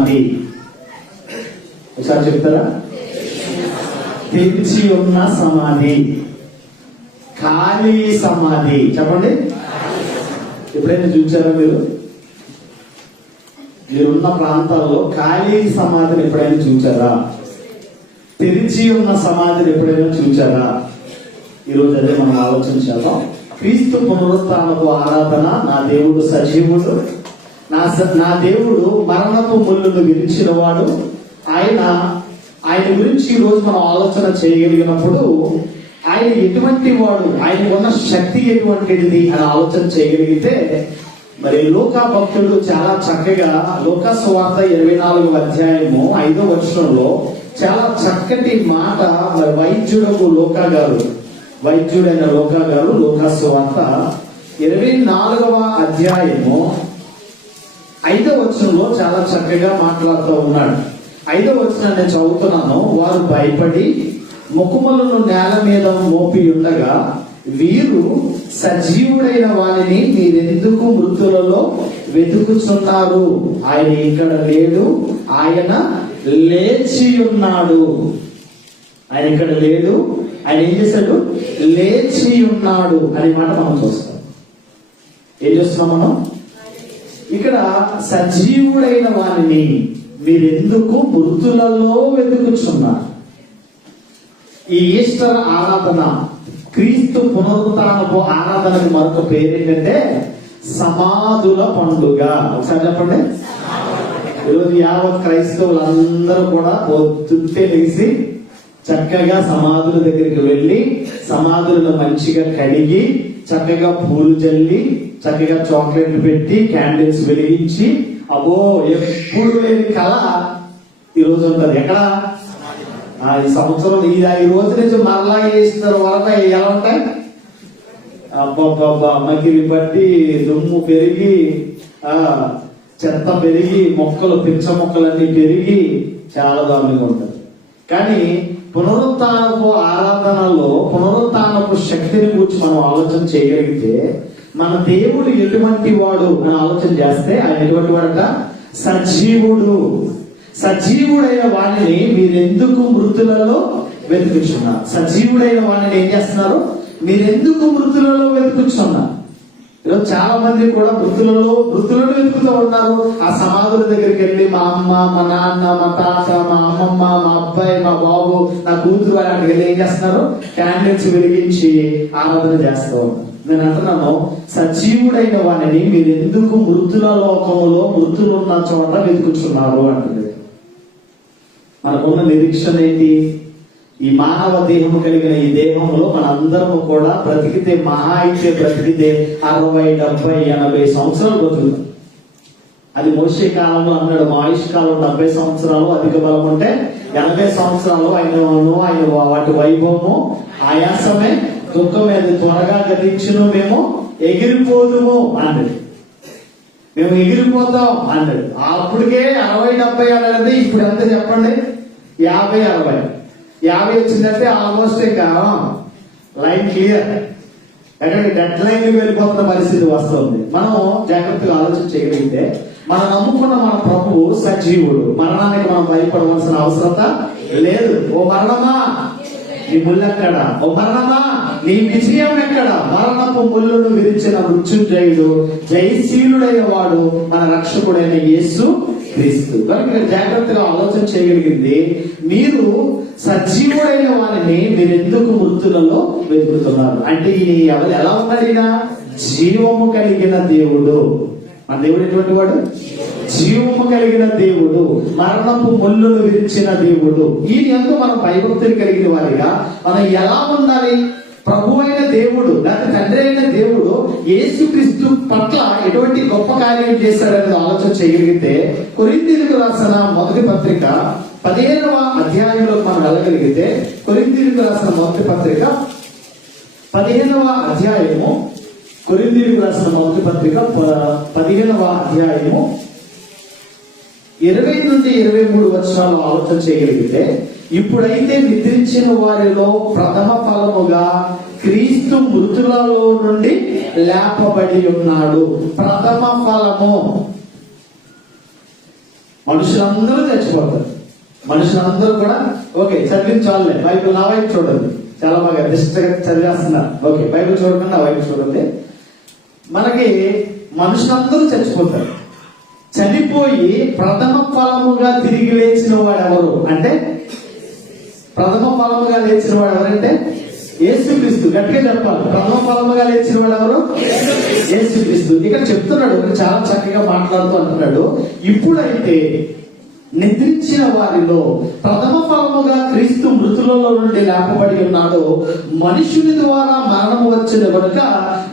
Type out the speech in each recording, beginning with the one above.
అది ఒకసారి చెప్తారా? తెరిచి ఉన్న సమాధి, ఖాళీ సమాధి. చెప్పండి, ఎప్పుడైనా చూసారా మీరున్న ప్రాంతాల్లో ఖాళీ సమాధిని ఎప్పుడైనా చూచారా? తెరిచి ఉన్న సమాధిని ఎప్పుడైనా చూచారా? ఈరోజు అదే మనం ఆలోచన చేద్దాం. క్రీస్తు పునరుత్థానపు ఆరాధన. నా దేవుడు సజీవుడు, నా దేవుడు మరణపు ముళ్ళను విరిచిన వాడు. ఆయన గురించి ఈ రోజు మనం ఆలోచన చేయగలిగినప్పుడు ఆయన ఎటువంటి వాడు, ఆయనకు ఉన్న శక్తి ఎటువంటిది అని ఆలోచన చేయగలిగితే, మరి లూకా భక్తుడు చాలా చక్కగా లూకా సువార్త 24వ అధ్యాయము 5వ వచనంలో చాలా చక్కటి మాట మరి వైద్యుడైన లూకా గారు లూకా సువార్త 24వ అధ్యాయము 5వ వచనంలో చాలా చక్కగా మాట్లాడుతూ ఉన్నాడు. 5వ వచనాన్ని నేను చదువుతున్నాను. వారు భయపడి ముఖములను నేల మీద మోపి ఉండగా, వీరు సజీవుడైన వారిని మీరెందుకు మృతులలో వెతుకుచున్నారు? ఆయన ఇక్కడ లేడు, ఆయన లేచి ఉన్నాడు. ఆయన ఇక్కడ లేడు, ఆయన ఏం చేశాడు? లేచి ఉన్నాడు అనే మాట మనం చూస్తాం. ఏం చూస్తున్నాం మనం ఇక్కడ? సజీవుడైన వారిని మీరెందుకు మృతులలో వెతుకుచున్నారు? ఈ ఈస్టర్ ఆరాధన, క్రీస్తు పునరుత్థానపు ఆరాధనకు మరొక పేరు ఏంటంటే సమాధుల పండుగ. ఒకసారి చెప్పండి. ఈరోజు యావత్ క్రైస్తవులందరూ కూడా పొద్దున్నే లేచి చక్కగా సమాధుల దగ్గరికి వెళ్ళి సమాధులను మంచిగా కడిగి చక్కగా పూలు చల్లి చక్కగా చాక్లెట్లు పెట్టి క్యాండిల్స్ వెలిగించి అబ్బో ఎప్పుడు లేని కళ ఈరోజు ఉంటుంది. ఎక్కడ? ఈ సంవత్సరం ఈ రోజు నుంచి మరలా ఈస్టర్ వరకు ఎలా ఉంటాయి? అబ్బబ్బబ్బా, మకిలి పట్టి దుమ్ము పెరిగి చెత్త పెరిగి పిచ్చ మొక్కలన్నీ పెరిగి చాలా దారుణంగా ఉంటుంది. కానీ పునరుత్థానపు ఆరాధనలో పునరుత్థానపు శక్తిని గురించి మనం ఆలోచన చేయగలిగితే, మన దేవుడు ఎటువంటి వాడు అని ఆలోచన చేస్తే ఆయన ఎటువంటి వాడట? సజీవుడు. సజీవుడైన వాడిని మీరెందుకు మృతులలో వెతుకుచున్నారు? సజీవుడైన వాడిని ఏం చేస్తున్నారు? మీరెందుకు మృతులలో వెతుకుచున్నారు? ఈరోజు చాలా మంది కూడా మృతులను వెతుకుతూ ఉన్నారు. ఆ సమాధుల దగ్గరికి వెళ్ళి మా అమ్మ, మా నాన్న, మా తాత, మా అమ్మమ్మ, మా అబ్బాయి, మా బాబు, నా కూతురు అలాంటికి వెళ్ళి ఏం చేస్తున్నారు? క్యాండిల్స్ వెలిగించి ఆరాధన చేస్తూ ఉన్నారు. నేను అంటున్నాను, సజీవుడైన వాడిని మీరు ఎందుకు మృతుల లోకములో మృతులున్న చోట వెతుకుతున్నారు అంటుంది. మనకున్న నిరీక్షణ ఏంటి? ఈ మానవ దేహము కలిగిన ఈ దేహంలో మనందరము కూడా బ్రతికితే మహా అయితే 60, 70, 80 సంవత్సరాలు బ్రతుకుతాం. అది మోషే కాలంలో అన్నాడు, మా ఆయుష్ కాలం 70 సంవత్సరాలు, అధిక బలం ఉంటే 80 సంవత్సరాలు. ఆయన వాటి వైభవము ఆయాసమే, దుఃఖమే, త్వరగా గతించును, మేము ఎగిరిపోదుము అన్నది. మేము ఎగిరిపోతాం అన్నది. అప్పటికే 60, 70 అన్నది. ఇప్పుడు ఎంత చెప్పండి? 50, 60. 50 వచ్చిందంటే ఆల్మోస్ట్ ఇంకా లైన్ క్లియర్. ఎందుకంటే డెడ్ లైన్ వెళ్ళిపోతున్న పరిస్థితి వస్తుంది. మనం జాగ్రత్తగా ఆలోచన చేయగలిగితే, మనం నమ్ముకున్న మన ప్రభువు సజీవుడు. మరణానికి మనం భయపడవలసిన అవసరత లేదు. ఓ మరణమా, నీ ముళ్ళెక్కడ? ఓ మరణమా, నీ విజయం ఎక్కడ? మరణపు ముళ్ళను విరిచిన మృత్యుంజయుడు, జయశీలుడైన వాడు మన రక్షకుడైన యేసు క్రీస్తు. కనుక జాగ్రత్తగా ఆలోచన చేయగలిగింది, మీరు సజీవుడైన వారిని మీరెందుకు మృతులలో వెతుకుతున్నారు అంటే, ఈయన ఎలా ఉన్నాడు? ఈయన జీవము కలిగిన దేవుడు. మన దేవుడు ఎటువంటి వాడు? జీవము కలిగిన దేవుడు, మరణపు ముళ్ళను విరిచిన దేవుడు. ఈయన ఎందుకు మనం భయభక్తులు కలిగిన వారిగా మనం ఎలా ఉండాలి? ప్రభు అయిన దేవుడు, లేకపోతే తండ్రి అయిన దేవుడు యేసుక్రీస్తు పట్ల ఎటువంటి గొప్ప కార్యం చేశారనేది ఆలోచన చేయగలిగితే, కొరింథీయులకు రాసిన మొదటి పత్రిక 15వ అధ్యాయంలో మనం వెళ్ళగలిగితే, కొరింథీయులకు రాసిన మొదటి పత్రిక 15వ అధ్యాయము, కొరింథీయులకు రాసిన మొదటి పత్రిక 15వ అధ్యాయము 20 నుండి 23 వచనాలు ఆలోచన చేయగలిగితే, ఇప్పుడైతే నిద్రించిన వారిలో ప్రథమ ఫలముగా క్రీస్తు మృతులలో నుండి లేపబడి ఉన్నాడు. ప్రథమ ఫలము మనుషులందరూ చచ్చిపోతారు. మనుషులందరూ కూడా ఓకే చదివించాలే, బైబిల్ నా వైపు చూడండి, చాలా బాగా నిష్టగా చదివేస్తున్నారు. ఓకే బైబిల్ చూడకుండా నా వైపు చూడండి. మనకి మనుషులందరూ చచ్చిపోతారు. చనిపోయి ప్రథమ ఫలముగా తిరిగి లేచిన వాడు ఎవరు అంటే, ప్రథమ ఫలముగా లేచిన వాడు ఎవరంటే యేసుక్రీస్తు. గట్టిగా చెప్పాలి, ప్రథమ ఫలముగా లేచిన వాడు ఎవరు? యేసుక్రీస్తు. ఇక్కడ చెప్తున్నాడు, చాలా చక్కగా మాట్లాడుతూ అంటున్నాడు, ఇప్పుడైతే నిద్రించిన వారిలో ప్రథమ ఫలముగా క్రీస్తు మృతులలో నుండి లేపబడి ఉన్నాడు. మనుషుని ద్వారా మరణము వచ్చిన కనుక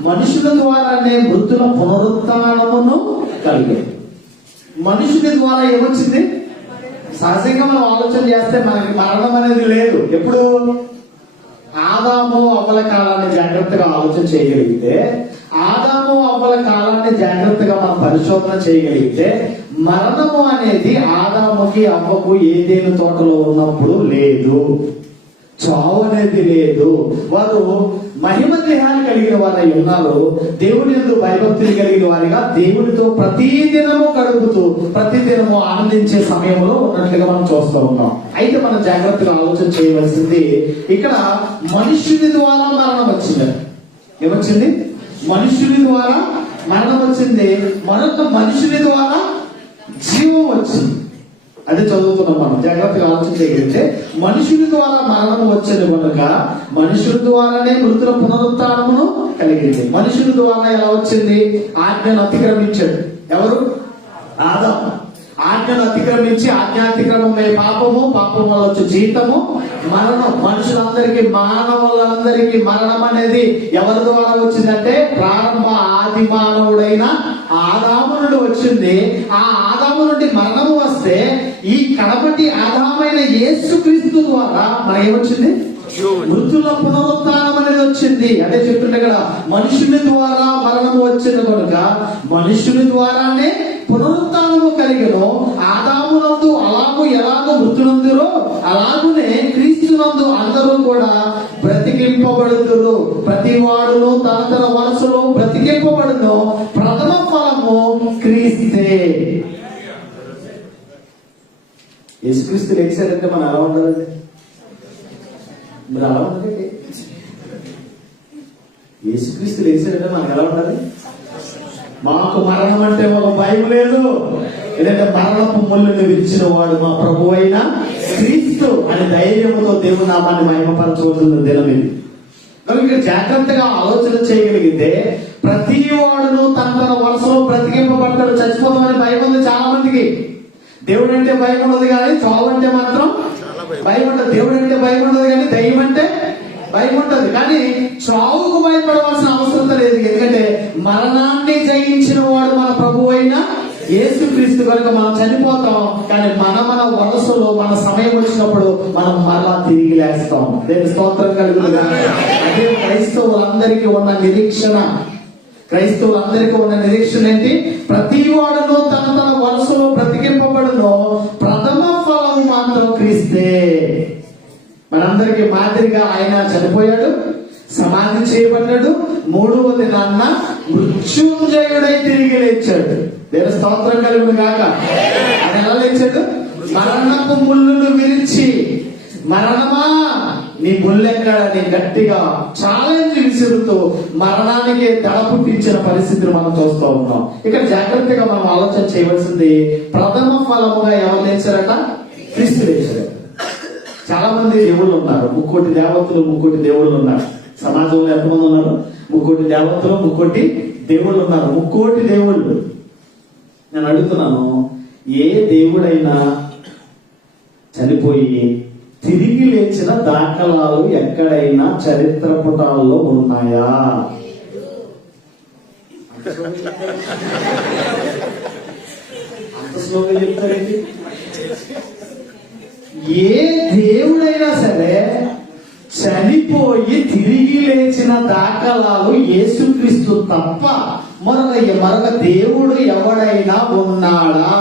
మనుషుల ద్వారానే మృతుల పునరుత్థానమును కలిగింది. మనుషుని ద్వారా ఏమొచ్చింది? సహజంగా మనం ఆలోచన చేస్తే మనకి మరణం అనేది లేదు. ఎప్పుడు? ఆదాము అవ్వల కాలాన్ని జాగ్రత్తగా ఆలోచన చేయగలిగితే, ఆదాము అవ్వల కాలాన్ని జాగ్రత్తగా మనం పరిశోధన చేయగలిగితే, మరణము అనేది ఆదాముకి అవ్వకు ఏదేను తోటలో ఉన్నప్పుడు లేదు. చావు అనేది లేదు. వారు మహిమ దేహాన్ని కలిగిన వారై ఉన్నారు. దేవుని యందు భయభక్తులు కలిగిన వారిగా దేవునితో ప్రతిదినము గడుపుతూ ప్రతిదినము ఆనందించే సమయంలో ఉన్నట్లుగా మనం చూస్తూ ఉన్నాం. అయితే మనం జాగ్రత్తగా ఆలోచన చేయవలసింది, ఇక్కడ మనుష్యుని ద్వారా మరణం వచ్చింది. ఏమొచ్చింది? మనుష్యుని ద్వారా మరణం వచ్చింది. మరొక మనుషుని ద్వారా జీవం వచ్చింది. అదే చదువుతున్నాం మనం. జాగ్రత్తగా ఆలోచన చేయగలిగితే, మనుషుని ద్వారా మరణం వచ్చేది కనుక మనుషుల ద్వారానే మృతుల పునరుత్థానమును కలిగింది. మనుషుల ద్వారా ఎలా వచ్చింది? ఆజ్ఞను అతిక్రమించాడు ఎవరు? ఆదాము. ఆజ్ఞను అతిక్రమించి, ఆజ్ఞాతిక్రమమే పాపము, పాపం వల్ల వచ్చే జీతము మరణం. మనుషులందరికీ, మానవులందరికీ మరణం అనేది ఎవరి ద్వారా వచ్చిందంటే, ప్రారంభ ఆది మానవుడైన ఆదాము నుండి వచ్చింది. ఆ ఆదాము నుండి మరణము వస్తే ఈ కడపటి ఆదామైన యేసుక్రీస్తు ద్వారా మనకి ఏమొచ్చింది? మృతుల పునరుత్థానం అనేది వచ్చింది. అదే చెప్తుంటే కదా, మనుషుని ద్వారా మరణము వచ్చింది కనుక మనుషుని ద్వారానే పునరుత్థానము కలిగను. ఆదామునందు ఎలాగో మృతులందరూ అలాగునే క్రీస్తునందు అందరూ కూడా బ్రతికింపబడుతురు. ప్రతి వాడును తన వరుసలో బ్రతికింపబడును. ప్రథమ ఫలము క్రీస్తే. యేసుక్రీస్తు లేచారంటే మనం ఎలా ఉండాలండి? మీరు అలా ఉండాలండి. యేసుక్రీస్తు లేచారంటే మనకు ఎలా ఉండాలి? మాకు మరణం అంటే ఒక భయం లేదు. ఎందుకంటే మరణపు ముళ్ళుని విరిచిన వాడు మా ప్రభు అయిన క్రీస్తు అని ధైర్యంతో దేవుని నామాన్ని మహిమపరచవలసిన దినం ఇది. కనుక జాగ్రత్తగా ఆలోచన చేయగలిగితే, ప్రతి వాడును తన వరుసలో బ్రతికింపబడతాడు. చచ్చిపోతామని భయం ఉంది చాలా మందికి. దేవుడు అంటే భయం ఉండదు, కానీ చావు అంటే మాత్రం భయం ఉండదు. దేవుడు అంటే భయం ఉండదు, కానీ దయ్యం అంటే భయం ఉంటది. కానీ చావుకు భయపడవలసిన అవసరం లేదు. ఎందుకంటే మరణాన్ని జయించిన వాడు మన ప్రభు అయిన యేసుక్రీస్తు కనుక మనం చనిపోతాం, కానీ మన వరసలో మన సమయం వచ్చినప్పుడు మనం మరలా తిరిగి లేస్తాం. దేవుని స్తోత్రం కలుగుతుంది. అదే క్రైస్తవులందరికీ ఉన్న నిరీక్షణ. క్రైస్తవులందరికీ ఉన్న నిరీక్షణ ఏంటి? ప్రతి వాడును తన వరుసలో బ్రతికింపబడును. ప్రథమ ఫలం మాత్రం క్రీస్తే. మనందరికి మాదిరిగా ఆయన చనిపోయాడు, సమాధి చేయబడ్డాడు, మూడవ దినాన్న మృత్యుంజయుడై తిరిగి లేచాడు. దేవుని స్తోత్రం కలుగును గాక. ఆయన ఎలా లేచాడు? మరణపు ముళ్ళును విరిచి, మరణమా నీ ముళ్ళెక్కడని గట్టిగా ఛాలెంజ్ విసురుతూ మరణానికి దడ పుట్టించిన పరిస్థితిని మనం చూస్తూ ఉన్నాం. ఇక్కడ జాగ్రత్తగా మనం ఆలోచన చేయవలసింది, ప్రథమ ఫలముగా ఎవరు లేచారట? క్రీస్తు లేచారు. చాలా మంది దేవుళ్ళు ఉన్నారు. 3 దేవతలు, 3 దేవుళ్ళు ఉన్నారు. సమాజంలో ఎంతమంది ఉన్నారు? 3 దేవతలు, 3 దేవుళ్ళు ఉన్నారు. 3 దేవుళ్ళు. నేను అడుగుతున్నాను, ఏ దేవుడైనా చనిపోయి తిరిగి లేచిన దాఖలాలు ఎక్కడైనా చరిత్ర పుటాల్లో ఉన్నాయా? అంత స్లోగా చెప్తారేంటి? ఏ దేవుడైనా సరే చనిపోయి తిరిగి లేచిన దాఖలాలు యేసుక్రీస్తు తప్ప మరొక దేవుడు ఎవడైనా ఉన్నాడా?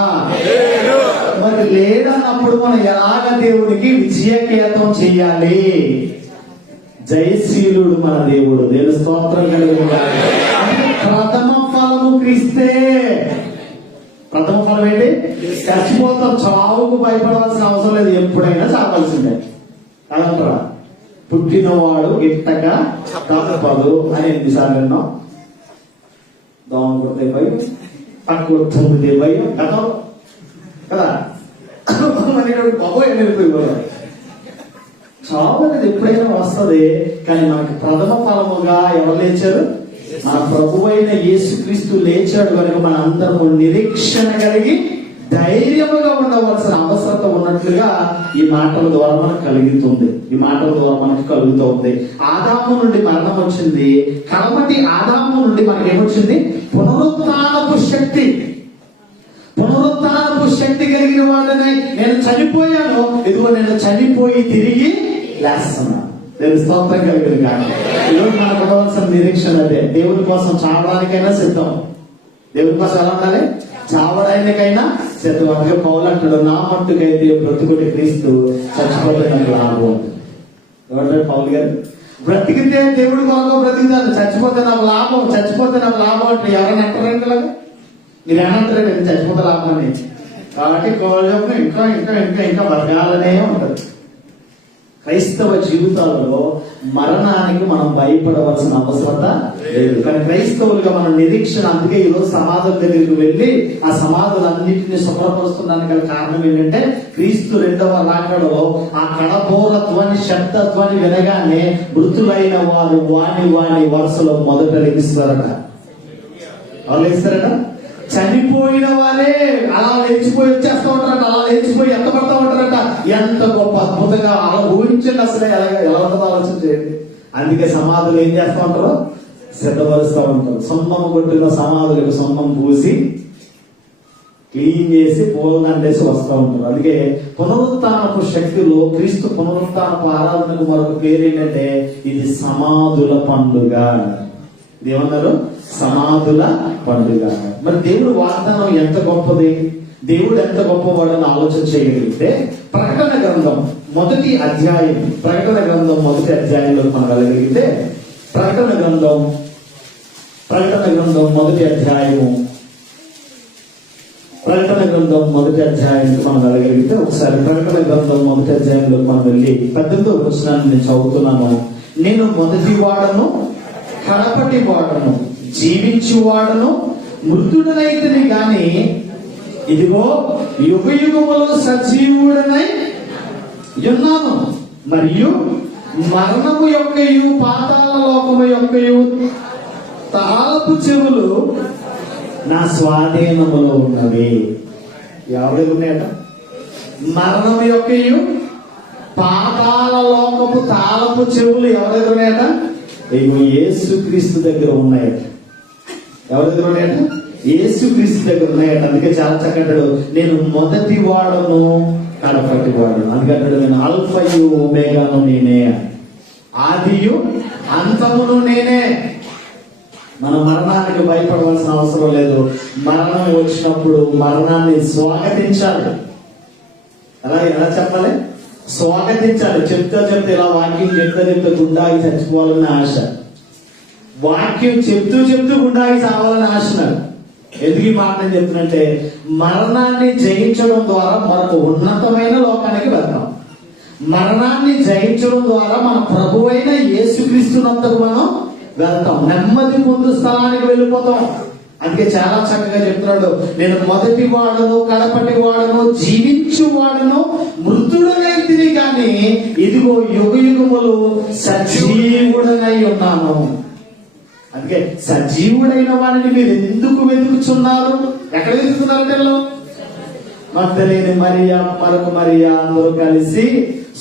మరి లేదన్నప్పుడు మనం ఎలాగ దేవుడికి విజయకేతం చెయ్యాలి? జయశీలుడు మన దేవుడు. దేవుని స్తోత్రం కలుగును గాక. ప్రథమ ఫలము క్రీస్తే. ప్రథమ ఫలం ఏంటి? చచ్చిపోతాం. చావుకు భయపడాల్సిన అవసరం లేదు, ఎప్పుడైనా చావాల్సిందే. అదంటారా? పుట్టినవాడు గిట్టగా తప్పదు అని ఎన్నిసార్లు విన్నాం? దోమ కొడితే భయం, పక్కలో తొమ్మిది భయం కదా కదా బాబోయ్ అని వెళ్ళిపోయి. చావు అనేది ఎప్పుడైనా వస్తుంది, కానీ మనకి ప్రథమ ఫలముగా ఎవరు లేచారు? మన ప్రభు అయిన యేసుక్రీస్తు లేచాడు కనుక మన అందరము నిరీక్షణ కలిగి ధైర్యముగా ఉండవలసిన అవసరత ఉన్నట్లుగా ఈ మాటల ద్వారా మనకు కలుగుతుంది. ఈ మాటల ద్వారా మనకు కలుగుతుంది. ఆదాము నుండి మరణం వచ్చింది, కాబట్టి ఆదాము నుండి మనకి ఏమొచ్చింది? పునరుత్థానపు శక్తి. పునరుత్థానపు శక్తి కలిగిన వాడిని నేను చనిపోయాను, ఇదిగో నేను చనిపోయి తిరిగి లేస్తున్నాను. దేవుని స్తోత్రం కలిగింది. కానీ ఈరోజు మనకు ఉండవలసిన నిరీక్షణ అదే. దేవుని కోసం చావడానికైనా సిద్ధం. దేవుని కోసం ఎలా ఉండాలి? చావడానికైనా సిద్ధం. అందుకే పౌలు అంటాడు, నా మట్టుకైతే బ్రతుకుటి క్రీస్తు, చచ్చిపోతే నాకు లాభం. ఎవరంటే పౌలు గారు? బ్రతికితే దేవుడి కొరకు బ్రతికితాను, చచ్చిపోతే నాకు లాభం, చచ్చిపోతే నాకు లాభం అంటే ఎవరైనా అంటారంటే అలాగా? మీరు ఏమంటారు? నేను చచ్చిపోతే లాభం అని. కాబట్టి కోళ్ళకు ఇంకా ఇంకా ఇంకా ఇంకా బతకాలనే ఉంటుంది. క్రైస్తవ జీవితాలలో మరణానికి మనం భయపడవలసిన అవసరత లేదు. కానీ క్రైస్తవులుగా మన నిరీక్షణ, అందుకే ఈరోజు సమాధుల దగ్గరికి వెళ్ళి ఆ సమాధులన్నింటినీ శుభ్రపరుస్తున్నానికి గల కారణం ఏంటంటే, క్రీస్తు రెండవ రాకడలో ఆ కడబోర ధ్వని, శబ్ద ధ్వని వినగానే మృతులైన వారు వాని వరుసలో మొదట లెగిస్తారట. వాళ్ళు లేస్తారట. చనిపోయిన వారే అలా లేచిపోయి వచ్చేస్తూ ఉంటారట, అలా లేచిపోయి ఎత్తపడతా ఉంటారట. ఎంత గొప్ప అద్భుతంగా అలా ఊహించండి. అసలే ఎలా ఉంటుందో ఆలోచన చేయండి. అందుకే సమాధులు ఏం చేస్తూ ఉంటారు? సిద్ధపరుస్తూ ఉంటారు. సొమ్మం కొట్టిన సమాధులకు సొమ్మం పూసి క్లీన్ చేసి పూలదండేసి వస్తూ ఉంటారు. అందుకే పునరుత్థానపు శక్తిలో క్రీస్తు పునరుత్థానపు ఆరాధనకు మరొక పేరు ఏంటంటే, ఇది సమాధుల పండుగ. ఇది ఏమన్నారు? సమాధుల పండుగ. మరి దేవుడు వాగ్దానం ఎంత గొప్పది, దేవుడు ఎంత గొప్పవాడని ఆలోచన చేయగలిగితే, ప్రకటన గ్రంథం మొదటి అధ్యాయం, ప్రకటన గ్రంథం మొదటి అధ్యాయంలో మనం వెళ్ళగలిగితే, ప్రకటన గ్రంథం మొదటి అధ్యాయము, ప్రకటన గ్రంథం మొదటి అధ్యాయానికి మనం వెళ్ళగలిగితే, ఒకసారి ప్రకటన గ్రంథం మొదటి అధ్యాయంలో మనం వెళ్ళి 18వ వచనాన్ని నేను చదువుతున్నాను. నేను మొదటి వాడను, కడపటి వాడను, జీవించి వాడను, మృతుడనైతిని గాని ఇదిగో యుగయుగములు సజీవుడనై ఉన్నాను, మరియు మరణము యొక్కయు పాతాళ లోకము యొక్కయు తాళపు చెవులు నా స్వాధీనములో ఉన్నవి. ఎవరి ఉన్నాయట? మరణము యొక్కయు పాతాళ లోకపు తాళపు చెవులు ఎవరి దగ్గర ఉన్నాయట? ఇగో యేసుక్రీస్తు దగ్గర ఉన్నాయట. ఎవరి దగ్గర ఉన్నాయట? యేసుక్రీస్తు దగ్గర ఉన్నాయట. అందుకే చాలా చక్కటాడు, నేను మొదటి వాడను, కడపటి వాడను. అందుకంటాడు, నేను ఆల్ఫయు ఒమేగాను నేనే, ఆదియు అంతమును నేనే. మనం మరణానికి భయపడవలసిన అవసరం లేదు. మరణం వచ్చినప్పుడు మరణాన్ని స్వాగతించాలి. ఎలా చెప్పాలి? స్వాగతించాలి. చెప్తే ఇలా వాక్యం చెప్తే గుండాకి చచ్చిపోవాలని ఆశ, వాక్యం చెప్తూ గుండాకి చావాలని ఆశ. ఎందుకు ఈ మాట నేను చెప్తున్నంటే, మరణాన్ని జయించడం ద్వారా మనకు ఉన్నతమైన లోకానికి వెళ్తాం. మరణాన్ని జయించడం ద్వారా మన ప్రభువైన యేసుక్రీస్తునంతకు మనం వెళ్తాం. నెమ్మది పొందు స్థలానికి వెళ్ళిపోతాం. అందుకే చాలా చక్కగా చెప్తున్నాడు, నేను మొదటి వాడను, కడపటి వాడను, జీవించు వాడను, మృతుడనైతిని గాని ఇదిగో యుగయుగములు సజీవుడనై ఉన్నాను. అందుకే సజీవుడైన వాడిని మీరు ఎందుకు వెతుకుతున్నారు? ఎక్కడ వెతుకుతున్నారంటే, మగ్దలేని మరియా, మరొక మరియా అందరూ కలిసి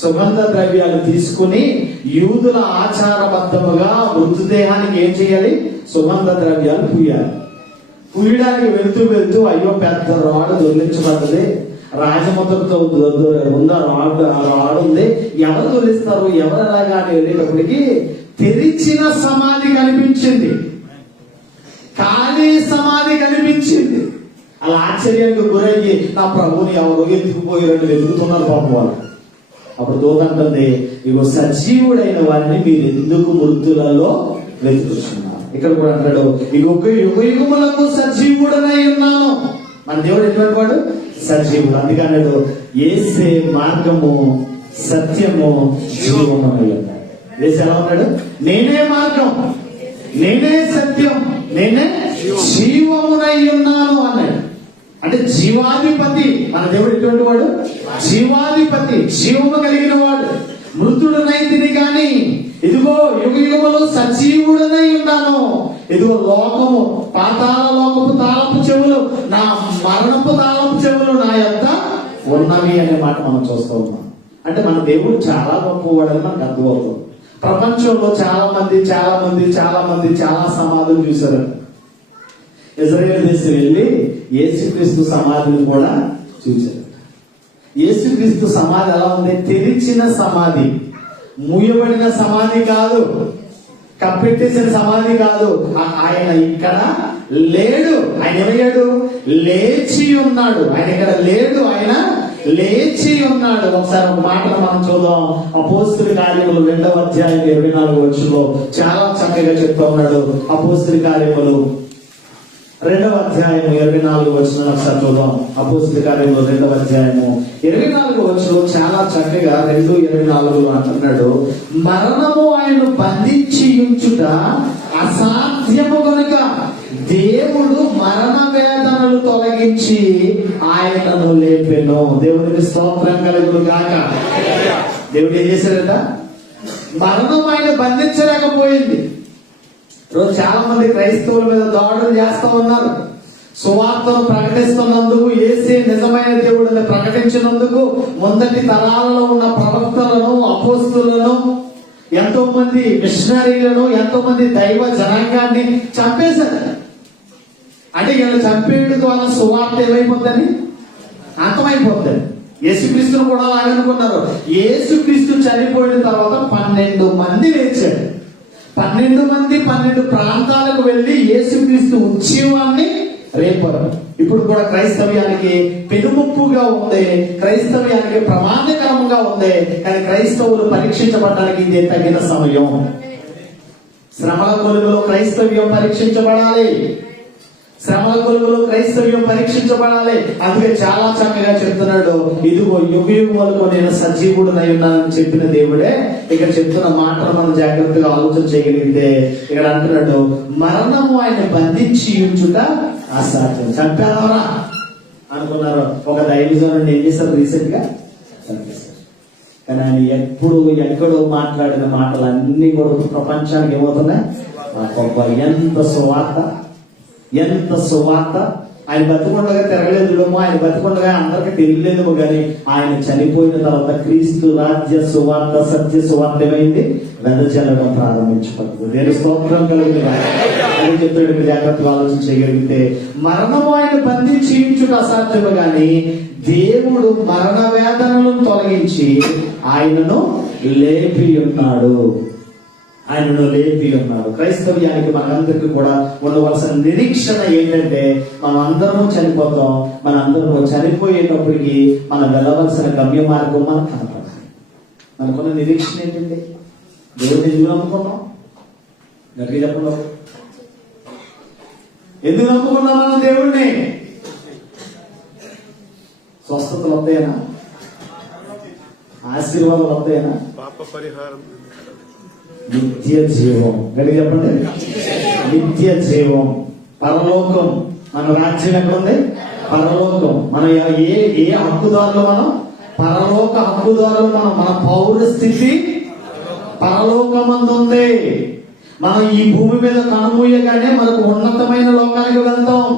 సుగంధ ద్రవ్యాలు తీసుకుని యూదుల ఆచారబద్ధముగా మృతదేహానికి ఏం చేయాలి? సుగంధ ద్రవ్యాలు పూయాలి. పూయడానికి వెళ్తూ అయ్యో పెద్ద రాడు దొరికించబడ్డది, రాజముద్రతో ఉన్న రాడు ఉంది, ఎవరు దొరికిస్తారు, ఎవరు అలాగా అని వెళ్ళేటప్పటికి తెరిచిన సమాధి కనిపించింది, ఖాళీ సమాధి కనిపించింది. అలా ఆశ్చర్యానికి గురయ్యి నా ప్రభుని ఎవరు ఎత్తుకుపోయారని వెతుకుతున్నారు పాపం వాళ్ళు. అప్పుడు దూత అంటుంది, ఇగో సజీవుడైన వారిని మీరు ఎందుకు మృతులలో వెతుకుతున్నారు? ఇక్కడ కూడా అంటాడు, యుగయుగములకు సజీవుడనై ఉన్నాను. మన దేవుడు ఎటువంటి వాడు? సజీవుడు. అందుకే అన్నాడు యేసే మార్గము సత్యము జీవము అయి ఉన్నాడు. యేసు ఎలా ఉన్నాడు? నేనే మార్గం, నేనే సత్యం, నేనే జీవమునై ఉన్నాను అన్నాడు. అంటే జీవాధిపతి. మన దేవుడు ఎటువంటి వాడు? జీవాధిపతి, జీవము కలిగిన వాడు. మృతుడునైతిని గాని ఇదిగో యుగ యుగములు సజీవుడనై ఉన్నాను. ఇదిగో లోకము పాతాళ లోకపు తాళపు చెవులు, నా మరణపు తాళపు చెవులు నా యొక్క ఉన్నవి అనే మాట మనం చూస్తూ ఉన్నాం. అంటే మన దేవుడు చాలా గొప్పవాడని మనకు అర్థమవుతుంది. ప్రపంచంలో చాలా మంది చాలా సమాధులు చూశారు. ఇజ్రాయేల్ దేశం వెళ్ళి యేసుక్రీస్తు సమాధిని కూడా చూశారు. యేసుక్రీస్తు సమాధి ఎలా ఉంది? తెరిచిన సమాధి, మూయబడిన సమాధి కాదు, కప్పెట్టేసిన సమాధి కాదు. ఆయన ఇక్కడ లేడు. ఆయన ఏమయ్యాడు? లేచి ఉన్నాడు. ఆయన ఇక్కడ లేడు, ఆయన లేచి ఉన్నాడు. ఒకసారి ఒక మాటను మనం చూద్దాం. అపోస్తలుల కార్యములు 2వ అధ్యాయం 24వ వచనంలో చాలా చక్కగా చెప్తా ఉన్నాడు. అపోస్తలుల కార్యములు 2వ అధ్యాయము 24వ వచనం ఒకసారి చూద్దాం. అపోస్తలుల కార్యములు 2వ అధ్యాయము 24వ వచనంలో చాలా చక్కగా 2:24 అంటున్నాడు, మరణము ఆయన్ను బంధించి ఉంచుట అసాధ్యము కనుక దేవుడు మరణ వేదనలు తొలగించి ఆయనను లేపెను. దేవుడికి స్తోత్రం కలుగును గాక. దేవుడు ఏం చేశారట? మరణం ఆయన బంధించలేకపోయింది. రోజు చాలా మంది క్రైస్తవుల మీద దాడులు చేస్తూ ఉన్నారు. సువార్తను ప్రకటిస్తున్నందుకు, యేసే నిజమైన దేవుడిని ప్రకటించినందుకు మొదటి తరాలలో ఉన్న ప్రవక్తలను, అపోస్తులను, ఎంతో మంది మిషనరీలను, ఎంతో మంది దైవ జనాంగాన్ని చంపేశారు. అంటే వీళ్ళు చంపేయడం ద్వారా సువార్త ఏమైపోద్దని అంతమైపోతుంది. యేసుక్రీస్తును కూడా అలాగనుకున్నారు. యేసుక్రీస్తు చనిపోయిన తర్వాత 12 మంది లేచారు. 12 మంది 12 ప్రాంతాలకు వెళ్లి యేసుక్రీస్తు ఉద్యమాన్ని రేపారు. ఇప్పుడు కూడా క్రైస్తవ్యానికి పెనుముప్పుగా ఉంది, క్రైస్తవ్యానికి ప్రమాదకరంగా ఉంది. కానీ క్రైస్తవులు పరీక్షించబడడానికి ఇదే తగిన సమయం. శ్రమల కొలుగులో క్రైస్తవ్యం పరీక్షించబడాలి. శ్రమల కొలుగులో క్రైస్తవ్యం పరీక్షించబడాలి. అందుకే చాలా చక్కగా చెప్తున్నాడు, ఇదిగో యుగ యుగములకు నేను సజీవుడునై ఉన్నానని చెప్పిన దేవుడే ఇక్కడ చెప్తున్న మాటను మనం జాగ్రత్తగా ఆలోచన చేయగలిగితే ఇక్కడ అంటున్నాడు, మరణము ఆయన బంధించి ఉంచుట అసాధ్యం. చంపారా అనుకున్నారు. ఒక దైవజనుడిని ఏం చేశారు? రీసెంట్ గా చంపేశారు. కానీ ఆయన ఎక్కడో మాట్లాడిన మాటలు అన్ని కూడా ప్రపంచానికి ఏమవుతున్నాయి? ఎంత సువార్త. ఆయన బతికొండగా తిరగలేదుమో, ఆయన బతికొండగా అందరికి తెలియలేదేమో, కానీ ఆయన చనిపోయిన తర్వాత క్రీస్తు రాజ్య సువార్త, సత్య సువార్త ఏమైంది? వెదజల్లడం ప్రారంభించబడుతుంది. నేను స్తోత్రం కలిగింది అని చెప్తాడు. జాగ్రత్తగా ఆలోచన చేయగలిగితే మరణము ఆయన బంధించి ఉంచుట అసాధ్యము, కానీ దేవుడు మరణ వేదనలను తొలగించి ఆయనను లేపి ఉన్నాడు. క్రైస్తవ్యానికి మనందరికీ కూడా ఉండవలసిన నిరీక్షణ ఏంటంటే, మనం అందరము చనిపోతాం. మనందరము చనిపోయేటప్పటికి మనం వెళ్ళవలసిన గమ్య మార్గం మనకు కనపడాలి. మనకున్న నిరీక్షణ ఏంటంటే, దేవుడిని ఎందుకు నమ్ముకున్నాం? గట్టిగా చెప్పండి. ఎందుకు నమ్ముకున్నాం మనం దేవుడిని? స్వస్థతలు వస్తాయనా? ఆశీర్వాదాలు వస్తాయనా? పాప పరిహారం, నిత్య జీవం. గడి చెప్పండి. నిత్య జీవం, పరలోకం. మన రాజ్యం ఎక్కడుంది? పరలోకం. మనం ఏ హక్కుదారులు? మనం పరలోక హక్కుదారులు. మన పౌర స్థితి పరలోకమందు ఉంది. మనం ఈ భూమి మీద కనుమూయగానే మనకు ఉన్నతమైన లోకానికి వెళ్తాం.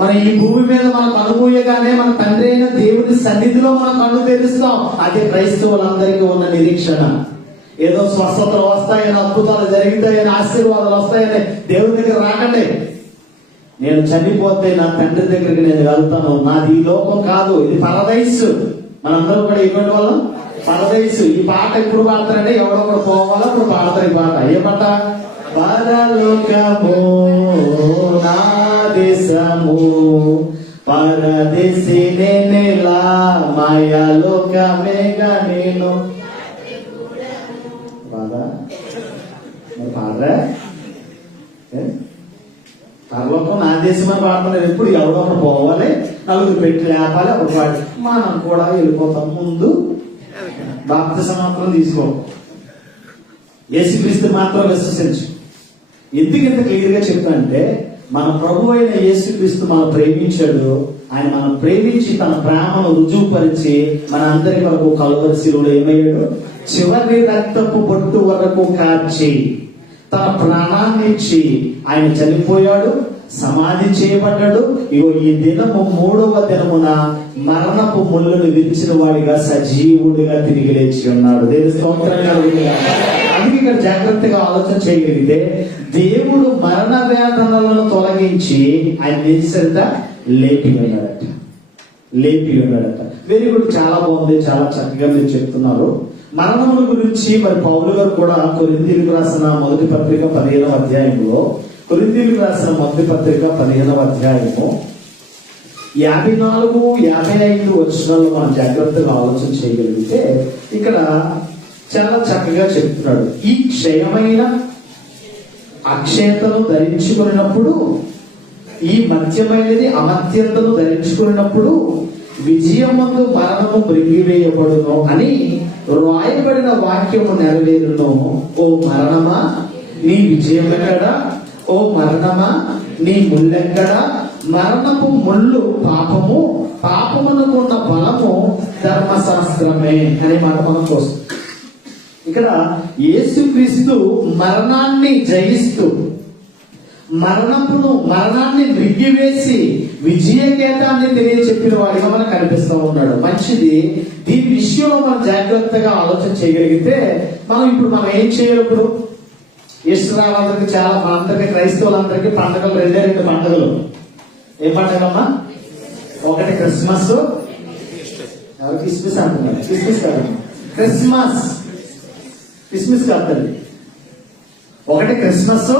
మనం ఈ భూమి మీద మనకు అనుమూయగానే మన తండ్రి అయిన దేవుని సన్నిధిలో మనం కన్ను తెరుస్తాం. అదే క్రైస్తవులందరికీ ఉన్న నిరీక్షణ. ఏదో స్వస్థతలు వస్తాయని, అద్భుతాలు జరుగుతాయని, ఆశీర్వాదాలు వస్తాయని దేవుని దగ్గర రాకండి. నేను చనిపోతే నా తండ్రి దగ్గరికి నేను వెళ్తాను. నాది ఈ లోకం కాదు, ఇది పరదైసు. మనందరూ కూడా ఇటువంటి వాళ్ళం పరదైసు. ఈ పాట ఎప్పుడు పాడతారంటే, ఎవడో ఒకడు పోవాలో అప్పుడు పాడతారు ఈ పాట. ఏ పాట? పరలోకము నా దేశము, పరదేశి నేనేలా, మాయాలోకమేగా నేను. పాడరా? పరలోకం నా దేశం అని పాడుతున్నారు. ఎప్పుడు ఎవడో ఒకడు పోవాలి, నలుగురు పెట్టి లేపాలి, అప్పుడు వాడు మనం కూడా వెళ్ళిపోతాం. ముందు బాప్తిసం మాత్రం తీసుకో, యేసుక్రీస్తు మాత్రం విశ్వసించు. ఎందుకు ఇంత క్లియర్ గా చెప్తానంటే, మన ప్రభు అయిన యేసుక్రీస్తు మనం ప్రేమించాడు. ఆయన మనం ప్రేమించి తన ప్రేమను రుజువుపరిచి మన అందరి వరకు కలువరి శిలువలో ఏమయ్యాడు? చివరి రక్తపు బొట్టు వరకు కార్చి తన ప్రాణాన్ని ఇచ్చి ఆయన చనిపోయాడు, సమాధి చేయబడ్డాడు. ఇగో ఈ దినము 3వ దినమున మరణపు ముళ్ళను విరిచిన వాడిగా సజీవుడిగా తిరిగి లేచి ఉన్నాడు. దేవుని స్తోత్రంగా. అందుకే ఇక్కడ జాగ్రత్తగా ఆలోచన చేయగలిగితే, దేవుడు మరణ వేదనలను తొలగించి ఆయన నిశ్చరిత లేపి ఉన్నాడట. వెరీ గుడ్, చాలా బాగుంది, చాలా చక్కగా మీరు చెప్తున్నారు. మరణముల గురించి మరి పౌలు గారు కూడా కొరింథీయులకు రాసిన మొదటి పత్రిక 15వ అధ్యాయంలో 15వ అధ్యాయము 54, 55 వచనాల్లో మనం జాగ్రత్తగా ఆలోచన చేయగలిగితే ఇక్కడ చాలా చక్కగా చెప్తున్నాడు. ఈ క్షయమైన అక్షయతను ధరించుకున్నప్పుడు, ఈ మధ్యమైనది అమర్త్యతను ధరించుకున్నప్పుడు విజయమందు మరణము మృంగివేయబడును అని రాయబడిన వాక్యము నెరవేరును. ఓ మరణమా నీ విజయం ఎక్కడా? ఓ మరణమా నీ ముళ్ళెక్కడా? మరణపు ముళ్ళు పాపము, పాపమునకున్న బలము ధర్మశాస్త్రమే అనే మాట మనం చూస్తాం. ఇక్కడ యేసుక్రీస్తు మరణాన్ని జయిస్తూ మరణాన్ని మృంగివేసి విజయకేతాన్ని తెలియచెప్పిన వాడిగా మనకు కనిపిస్తూ ఉన్నాడు. మంచిది. దీని విషయంలో మనం జాగ్రత్తగా ఆలోచన చేయగలిగితే మనం ఏం చేయాలి? ఇప్పుడు ఇస్రాయేలులందరికీ మనందరికీ క్రైస్తవులందరికీ పండుగలు 2 పండుగలు. ఏ పండుగమ్మా? ఒకటి క్రిస్మస్, క్రిస్మస్ అంటున్నారు, క్రిస్మస్ కాదండి. ఒకటి క్రిస్మస్,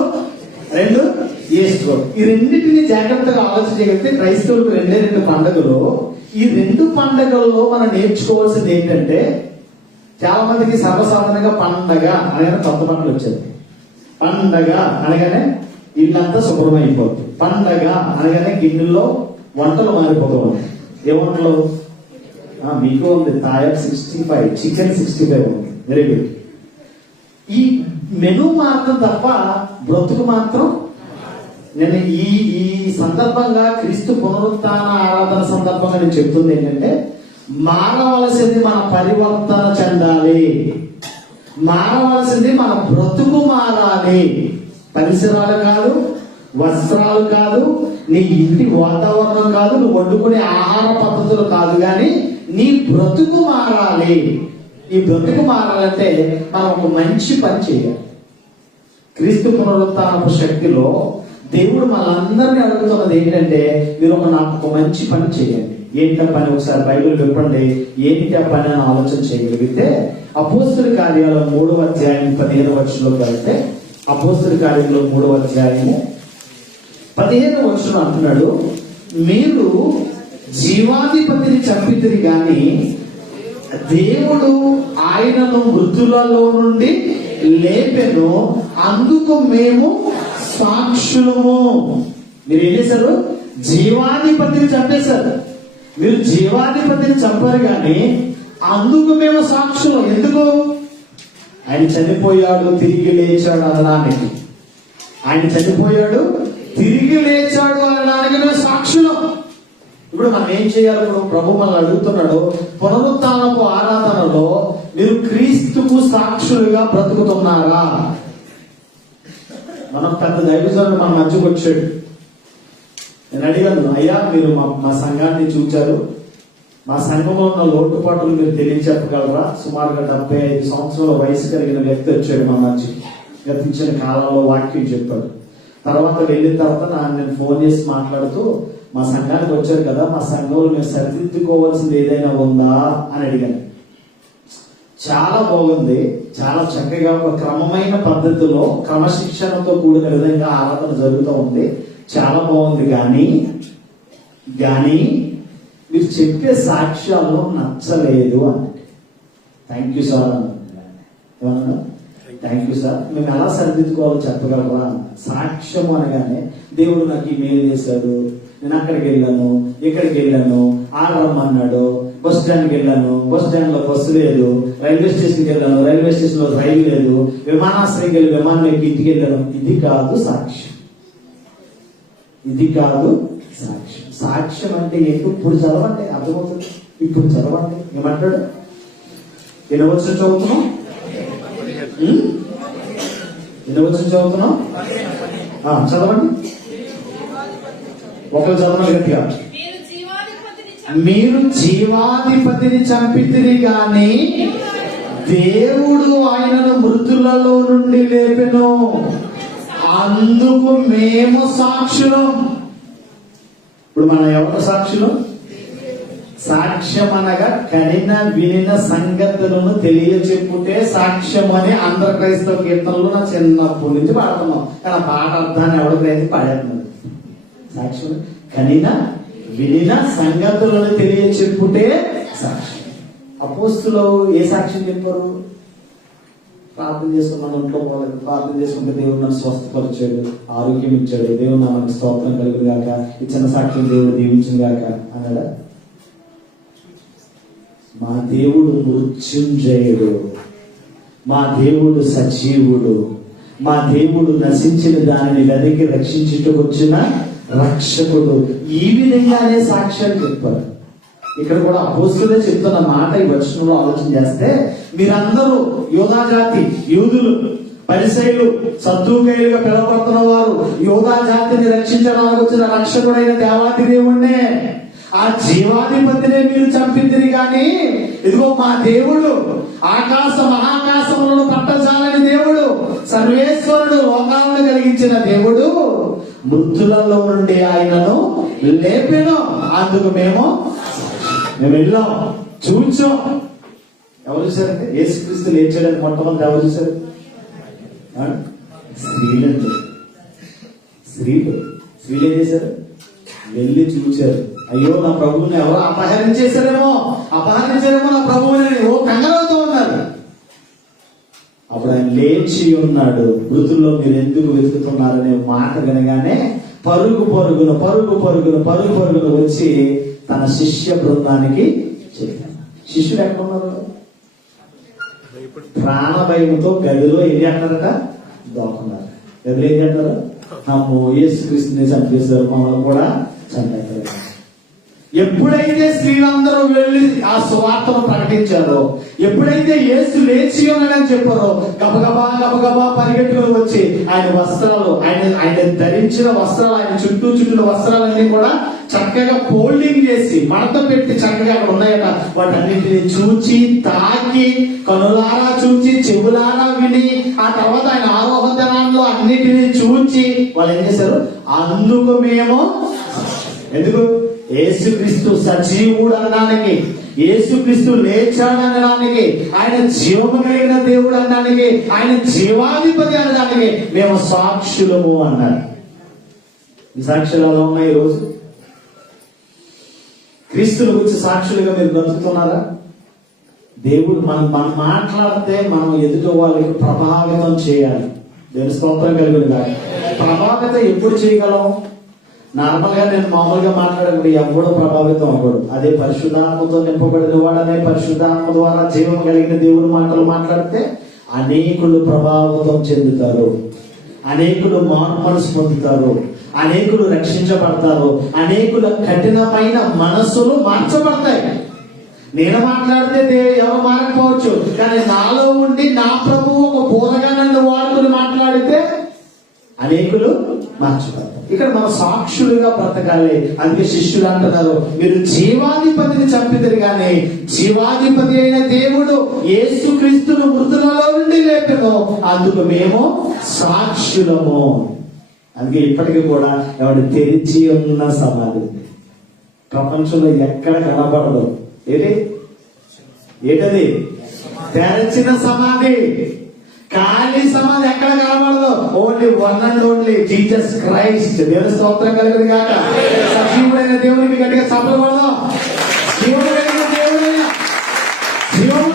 2 ఈస్టర్. ఈ రెండింటిని జాగ్రత్తగా ఆలోచన చేయగలిగితే క్రైస్తవులకు 2 పండుగలు. ఈ 2 పండుగల్లో మనం నేర్చుకోవాల్సింది ఏంటంటే, చాలా మందికి సర్వసాధారణంగా పండగ అనగానే కొత్త బట్టలు వచ్చేది. పండగ అనగానే ఇల్లంతా శుభ్రం అయిపోతుంది. పండగ అనగానే గిన్నెల్లో వంటలు మారిపోతూ ఉంటాయి. ఏ వంటలు? మీకు ఉంది తాయర్ 65, చికెన్ 65 ఉంది. Very good. ఈ మెను మాత్రం తప్ప బ్రతుకు మాత్రం. నేను ఈ సందర్భంగా క్రీస్తు పునరుత్థాన ఆరాధన సందర్భంగా నేను చెప్తుంది ఏంటంటే, మారవలసింది మన పరివర్తన చెందాలి, మారవలసింది మన బ్రతుకు మారాలి. పరిసరాలు కాదు, వస్త్రాలు కాదు, నీ ఇంటి వాతావరణం కాదు, నువ్వు వండుకునే ఆహార పద్ధతులు కాదు, కానీ నీ బ్రతుకు మారాలి. ఈ బ్రతుకు మారాలంటే మనం ఒక మంచి పని చేయాలి. క్రీస్తు పునరుత్థానపు శక్తిలో దేవుడు మనందరినీ అడుగుతున్నది ఏంటంటే, మీరు నాకు ఒక మంచి పని చేయండి. ఏంటి పని? ఒకసారి బైబిల్ చెప్పండి. ఏంటి ఆ పని అని ఆలోచన చేయగలిగితే, అపోస్తలుల కార్యాలు 3వ అధ్యాయం 15వ వచనంలోకి వెళ్తే, అపోస్తలుల కార్యంలో 3వ అధ్యాయము 15వ వచనం అంటున్నాడు, మీరు జీవాధిపతిని చంపితిరి గాని దేవుడు ఆయనను మృతులలో నుండి లేపెను, అందుకు మేము సాక్షులము. మీరు ఏం చేశారు? జీవాధిపతిని చంపేశారు. మీరు జీవాధిపతిని చంపారు కానీ అందుకు మేము సాక్షులు. ఎందుకు? ఆయన చనిపోయాడు, తిరిగి లేచాడు అనడానికి. ఆయన చనిపోయాడు, తిరిగి లేచాడు అనడానికి మేము సాక్షులం. ఇప్పుడు మనం ఏం చేయాలి? ఇప్పుడు ప్రభు మనల్ని అడుగుతున్నాడు, పునరుత్థానపు ఆరాధనలో మీరు క్రీస్తుకు సాక్షులుగా బ్రతుకుతున్నారా? మనం పెద్ద దైవజనుడు మన మధ్యకు వచ్చాడు. నేను అడిగాను, అయ్యా మీరు మా సంఘాన్ని చూచారు, మా సంఘంలో ఉన్న లోటుపాట్లు మీరు తెలియచెప్పగలరా? సుమారుగా 75 సంవత్సరాల వయసు కలిగిన వ్యక్తి వచ్చాడు మా మధ్యకి. గతించిన కాలంలో వాక్యం చెప్పాడు. తర్వాత వెళ్ళిన తర్వాత నేను ఫోన్ చేసి మాట్లాడుతూ, మా సంఘానికి వచ్చారు కదా, మా సంఘంలో మేము సరిదిద్దుకోవాల్సింది ఏదైనా ఉందా అని అడిగాను. చాలా బాగుంది, చాలా చక్కగా ఒక క్రమమైన పద్ధతిలో క్రమశిక్షణతో కూడిన విధంగా ఆరాధన జరుగుతూ ఉంది. చాలా బాగుంది. కానీ మీరు చెప్పే సాక్ష్యాలు నచ్చలేదు అని. థ్యాంక్ యూ సార్ అన్నా. థ్యాంక్ యూ సార్, మేము ఎలా సరిదిద్దుకోవాలో చెప్పగలరా? సాక్ష్యం అనగానే దేవుడు నాకు ఈ మేలు చేశాడు, నేను అక్కడికి వెళ్ళాను, ఇక్కడికి వెళ్ళాను, ఆడరమ్మన్నాడు, బస్ స్టాండ్కి వెళ్ళాను, బస్ స్టాండ్ లో బస్సు లేదు, రైల్వే స్టేషన్కి వెళ్ళాను, రైల్వే స్టేషన్ లో రైలు లేదు, విమానాశ్రయంకి వెళ్ళి విమానం ఎక్కి ఇంటికి వెళ్ళాను. ఇది కాదు సాక్ష్యం. ఇది కాదు సాక్ష్యం. సాక్ష్యం అంటే ఏంటో ఇప్పుడు చదవండి, అర్థమవుతుంది. ఇప్పుడు చదవండి. ఏమంటాడు? ఎన్ని వచ్చిన చదువుతున్నాం? ఎన్ని వచ్చిన చదువుతున్నాం? చదవండి. ఒకరు చదవండి గట్టిగా. మీరు జీవాధిపతిని చంపితిరి గాని దేవుడు ఆయనను మృతులలో నుండి లేపెను, అందుకు మేము సాక్షులం. ఇప్పుడు మనం ఎవరు సాక్షులు? సాక్ష్యం అనగా కనిన వినిన సంగతులను తెలియచెప్పుటే సాక్ష్యం అని ఆంధ్ర క్రైస్తవ కీర్తనలు నా చిన్నప్పటి నుంచి పాడుతున్నాం. కానీ ఆ పాట అర్థాన్ని ఎవరి గ్రహించి పాడేస్తున్నాడు. సాక్ష్యం కనిన వినిన సంగతులను తెలియచెప్పుటే సాక్ష్యం. అపోస్తులు ఏ సాక్ష్యం చెప్పారు? ప్రార్థన చేసుకుని మన ఇంట్లో పోలేదు, ప్రార్థన చేసుకుంటే దేవుడు నన్ను స్వస్థపరిచాడు, ఆరోగ్యం ఇచ్చాడు, దేవుడు మనకు స్తోత్రం కలుగును గాక, ఇచ్చిన సాక్ష్యం దేవుడు దీవించును గాక అన్నాడా? మా దేవుడు మృత్యుంజయుడు, మా దేవుడు సజీవుడు, మా దేవుడు నశించిన దానిని వెనక్కి రక్షించుటకు వచ్చిన రక్షకుడు. ఈ విధంగానే సాక్ష్యాలు చెప్పారు. ఇక్కడ కూడా అపోస్తులే చెప్తున్న మాట ఈ వచనంలో ఆలోచన చేస్తే, మీరందరూ యోధా జాతి, యూదులు, పరిసయ్యులు, సద్దూకయ్యులుగా పిలువబడుతున్న వారు యోధా జాతిని రక్షించడానికి వచ్చిన రక్షకుడైన దేవాది దేవుణ్ణే, ఆ జీవాధిపతినే మీరు చంపిద్దిరి కానీ ఇదిగో మా దేవుడు ఆకాశ మహాకాశములను పట్టజాలని దేవుడు, సర్వేశ్వరుడు, లోకాలను కలిగించిన దేవుడు మృతులలో నుండి ఆయనను లేపెను, అందుకు మేము వెళ్ళాం, చూచాం. ఎవరు చూసారంటే యేసుక్రీస్తు లేచాడని మొట్టమొదటి ఎవరు చూసారు? స్త్రీలండి. స్త్రీలు ఏం చేశారు? వెళ్ళి చూచారు. అయ్యో నా ప్రభువుని ఎవరు అపహరించారేమో నా ప్రభువుని ఓ కంగారుతో ఉన్నారు. అప్పుడు ఆయన లేచి ఉన్నాడు. మృతుల్లో మీరు ఎందుకు వెతుకుతున్నారనే మాట వినగానే పరుగు పరుగున వచ్చి తన శిష్య బృందానికి చెప్పాను. శిష్యులు ఎక్కడున్నారు? ప్రాణభయంతో గదిలో ఏం చేస్తారట? దోకున్నారు. గదిలో ఏం చేస్తారు? అమ్మో యేసుక్రీస్తుని చంపేశారు, మమ్మల్ని కూడా చంపేస్తారు. ఎప్పుడైతే స్త్రీలందరూ వెళ్ళి ఆ సువార్తను ప్రకటించారో, ఎప్పుడైతే యేసు లేచి ఉన్నాడని చెప్పారో, గబగబా పరిగెట్టుకుని వచ్చి ఆయన వస్త్రాలు, ఆయన ధరించిన వస్త్రాలు, ఆయన చుట్టూ వస్త్రాలన్నీ కూడా చక్కగా ఫోల్డింగ్ చేసి మడత పెట్టి చక్కగా అక్కడ ఉన్నాయట. వాటన్నింటిని చూచి తాకి, కనులారా చూచి, చెవులారా విని, ఆ తర్వాత ఆయన ఆరోహణలో అన్నిటినీ చూచి వాళ్ళు ఏం చేశారు? అందుకు మేము, ఎందుకు? యేసుక్రీస్తు సజీవుడు అనడానికి, యేసుక్రీస్తు లేచాడనడానికి, ఆయన జీవము కలిగిన దేవుడు అనడానికి, ఆయన జీవాధిపతి అనడానికి మేము సాక్షులము అన్నారు. ఈ సాక్ష్యాలు ఎలా ఉన్నాయి ఈరోజు? క్రీస్తుని గురించి సాక్షులుగా మీరు బ్రతుకుతున్నారా? దేవుడు మనం మాట్లాడితే మనం ఎదుటి వాళ్ళకి ప్రభావితం చేయాలి. దేవుని స్తోత్రం కలిగిన కాదు. ప్రభావితం ఎప్పుడు చేయగలం? నార్మల్ గా నేను మామూలుగా మాట్లాడకుండా ఎవడో ప్రభావితం అవ్వడు. అదే పరిశుద్ధాత్మతో నింపబడిన వాడనే పరిశుద్ధాత్మ ద్వారా జీవం కలిగిన దేవుని మాటలు మాట్లాడితే అనేకులు ప్రభావితం చెందుతారు, అనేకులు మనసు పొందుతారు, అనేకులు రక్షించబడతారు, అనేకుల కఠినమైన మనస్సులు మార్చబడతాయి. నేను మాట్లాడితే ఎవరు మారకపోవచ్చు, కానీ నాలో ఉండి నా ప్రభువు ఒక బోధగా నన్ను వాడుకుని మాట్లాడితే అనేకులు మార్చబడతారు. ఇక్కడ మనం సాక్షులుగా బ్రతకాలి. అందుకే శిష్యులు అంటున్నారు, మీరు జీవాధిపతిని చంపితిరి కానీ జీవాధిపతి అయిన దేవుడు యేసుక్రీస్తును మృతులలో నుండి లేపెను, అందుకు మేము సాక్షులము. అందుకే ఇప్పటికీ కూడా ఎవడు తెరిచి ఉన్న సమాధి ప్రపంచంలో ఎక్కడ కనబడదు. ఏంటది? తెరచిన సమాధి. ఖాళీ సమాధి ఎక్కడ కనబడదు. Only one and only Jesus Christ. దేవుని స్తోత్రం కలిగింది కాక. సజీవుడైన దేవునికి గట్టిగా చప్పలపడదాం. జీవము కలిగిన దేవుడైన, జీవము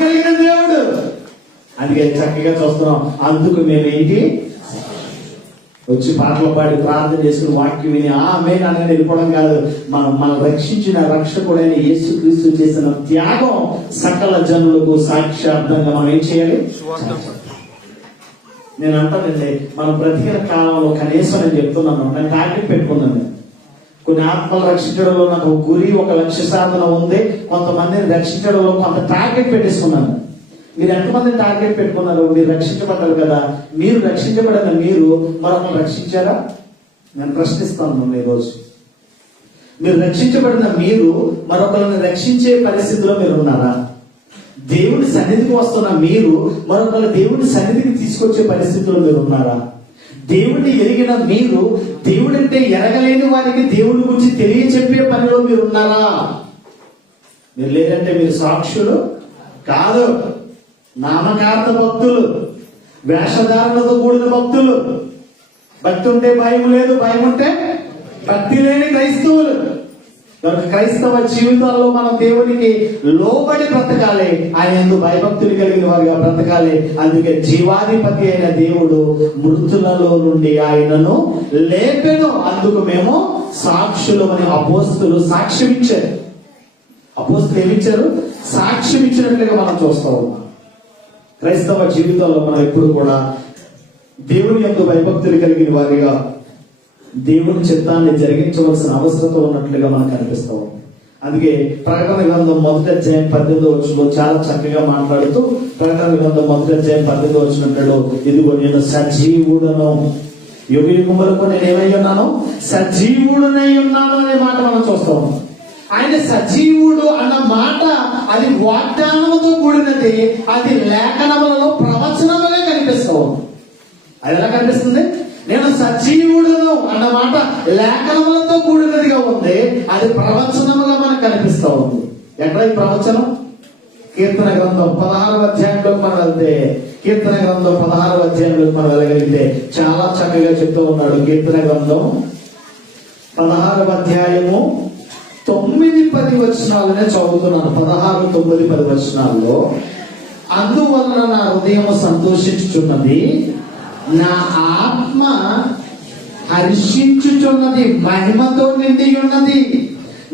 కలిగిన దేవుడు. అందుకే చక్కగా చూస్తున్నాం. అందుకు మేమేంటి? వచ్చి పాటలు పాడి ప్రార్థన చేసుకుని వాక్యం విని ఆమేన్ అనగానే వెళ్ళిపోవడం కాదు. మనం రక్షించిన రక్షకుడైన యేసుక్రీస్తు చేసిన త్యాగం సకల జనులకు సాక్ష్యార్థంగా మనం ఏం చేయాలి? నేను అంటానండి, మనం బ్రతికిన కాలంలో కనీసం నేను చెప్తున్నాను, నేను టార్గెట్ పెట్టుకున్నాను. కొన్ని ఆత్మలు రక్షించడంలో నాకు ఒక గురి, ఒక లక్ష్య సాధన ఉంది. కొంతమందిని రక్షించడంలో కొంత టార్గెట్ పెట్టేసుకున్నాను. మీరు ఎంతమందిని టార్గెట్ పెట్టుకున్నారు? మీరు రక్షించబడ్డారు కదా, మీరు రక్షించబడిన మీరు మరొకరు రక్షించారా? నేను ప్రశ్నిస్తాను ఈరోజు. మీరు రక్షించబడిన మీరు మరొకరిని రక్షించే పరిస్థితిలో మీరు ఉన్నారా? దేవుడి సన్నిధికి వస్తున్న మీరు మరొకరు దేవుడి సన్నిధికి తీసుకొచ్చే పరిస్థితిలో మీరు ఉన్నారా? దేవుడిని ఎరిగిన మీరు దేవుడంటే ఎరగలేని వారికి దేవుడి గురించి తెలియచెప్పే పనిలో మీరు ఉన్నారా? మీరు లేదంటే మీరు సాక్షులు కాదు, నామకార్థ భక్తులు, వేషధారణతో కూడిన భక్తులు. భక్తి ఉంటే భయం లేదు, భయం ఉంటే భక్తి లేని క్రైస్తవులు. క్రైస్తవ జీవితాల్లో మనం దేవునికి లోబడి బ్రతకాలి, ఆయన యందు భయభక్తులు కలిగిన వారిగా బ్రతకాలి. అందుకే జీవాధిపతి అయిన దేవుడు మృతులలో నుండి ఆయనను లేపెను, అందుకు మేము సాక్షులమని అపోస్తులు సాక్ష్యం ఇచ్చారు. అపోస్తులు ఏమిచ్చారు? సాక్ష్యం ఇచ్చినట్లుగా మనం చూస్తా ఉన్నాం. క్రైస్తవ జీవితంలో మనం ఎప్పుడు కూడా దేవుని యందు భయభక్తులు కలిగిన వారిగా దేవుని చిత్తాన్ని జరిగించవలసిన అవసరం ఉన్నట్లుగా మనకు అనిపిస్తాం. అందుకే ప్రకటన గ్రంథం 1వ అధ్యాయం 18వ వచనంలో చాలా చక్కగా మాట్లాడుతూ, ప్రకటన గ్రంథం 1వ అధ్యాయం 18వ వచనంలో, ఇదిగో నేను సజీవుడను, యుగ యుగములకు నేను ఏమై ఉన్నాను? సజీవుడనై ఉన్నాను అనే మాట మనం చూస్తాం. ఆయన సజీవుడు అన్న మాట అది వాగ్దానముతో కూడినది, అది లేఖనములలో ప్రవచనముగా కనిపిస్తాం. అది ఎలా కనిపిస్తుంది? నేను సజీవుడును అన్న మాట లేఖనములతో కూడినదిగా ఉంది, అది ప్రవచనముగా మనకు కనిపిస్తా ఉంది. ఎక్కడ ఈ ప్రవచనం? కీర్తన గ్రంథం 16వ అధ్యాయంలోకి మనం వెళ్తే, కీర్తన గ్రంథం 16వ అధ్యాయంలోకి మనం వెళ్ళగలిగితే చాలా చక్కగా చెప్తూ ఉన్నాడు. కీర్తన గ్రంథం 16వ అధ్యాయము 9-10 వచనాలనే చదువుతున్నాను. 16, 9, 10 వచనాల్లో, అందువలన నా హృదయం సంతోషించుచున్నది, నా ఆత్మ హర్షించుచున్నది, మహిమతో నిండి ఉన్నది.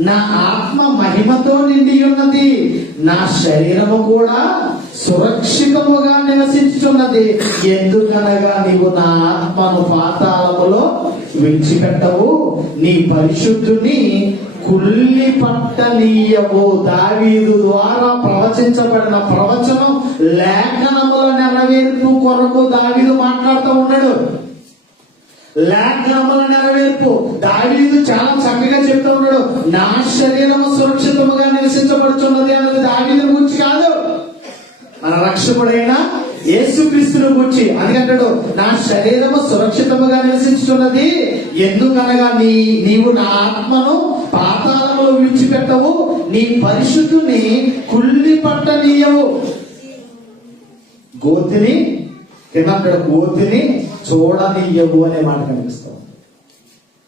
నా ఆత్మ మహిమతో నిండి ఉన్నది, నా శరీరము కూడా సురక్షితముగా నివసించుచున్నది. ఎందుకనగా నీవు నా ఆత్మను పాతాళములో విడిచిపెట్టవు, నీ పరిశుద్ధుని కుళ్ళి పట్టనీయవు. దావీదు ద్వారా ప్రవచించబడిన ప్రవచనం లేఖనముల నెరవేర్పు కొరకు దావీదు మాట్లాడుతూ ఉన్నాడు. లేఖనముల నెరవేర్పు దావీదు చాలా చక్కగా చెప్తూ ఉన్నాడు. నా శరీరము సురక్షితముగా నివసించబడుచున్నది అన్నది దావీదు గురించి కాదు, మన రక్షకుడైన యేసుక్రీస్తుని గురించి. అందుకంటాడు, నా శరీరము సురక్షితముగా నివసించుచున్నది, ఎందుకనగా నీవు నా ఆత్మను పాతాళములో విడిచిపెట్టవు, నీ పరిశుద్ధుని కుళ్ళి పట్టనీయవు. గోతిని కింద గోతిని చూడనీయవు అనే మాట కనిపిస్తాం.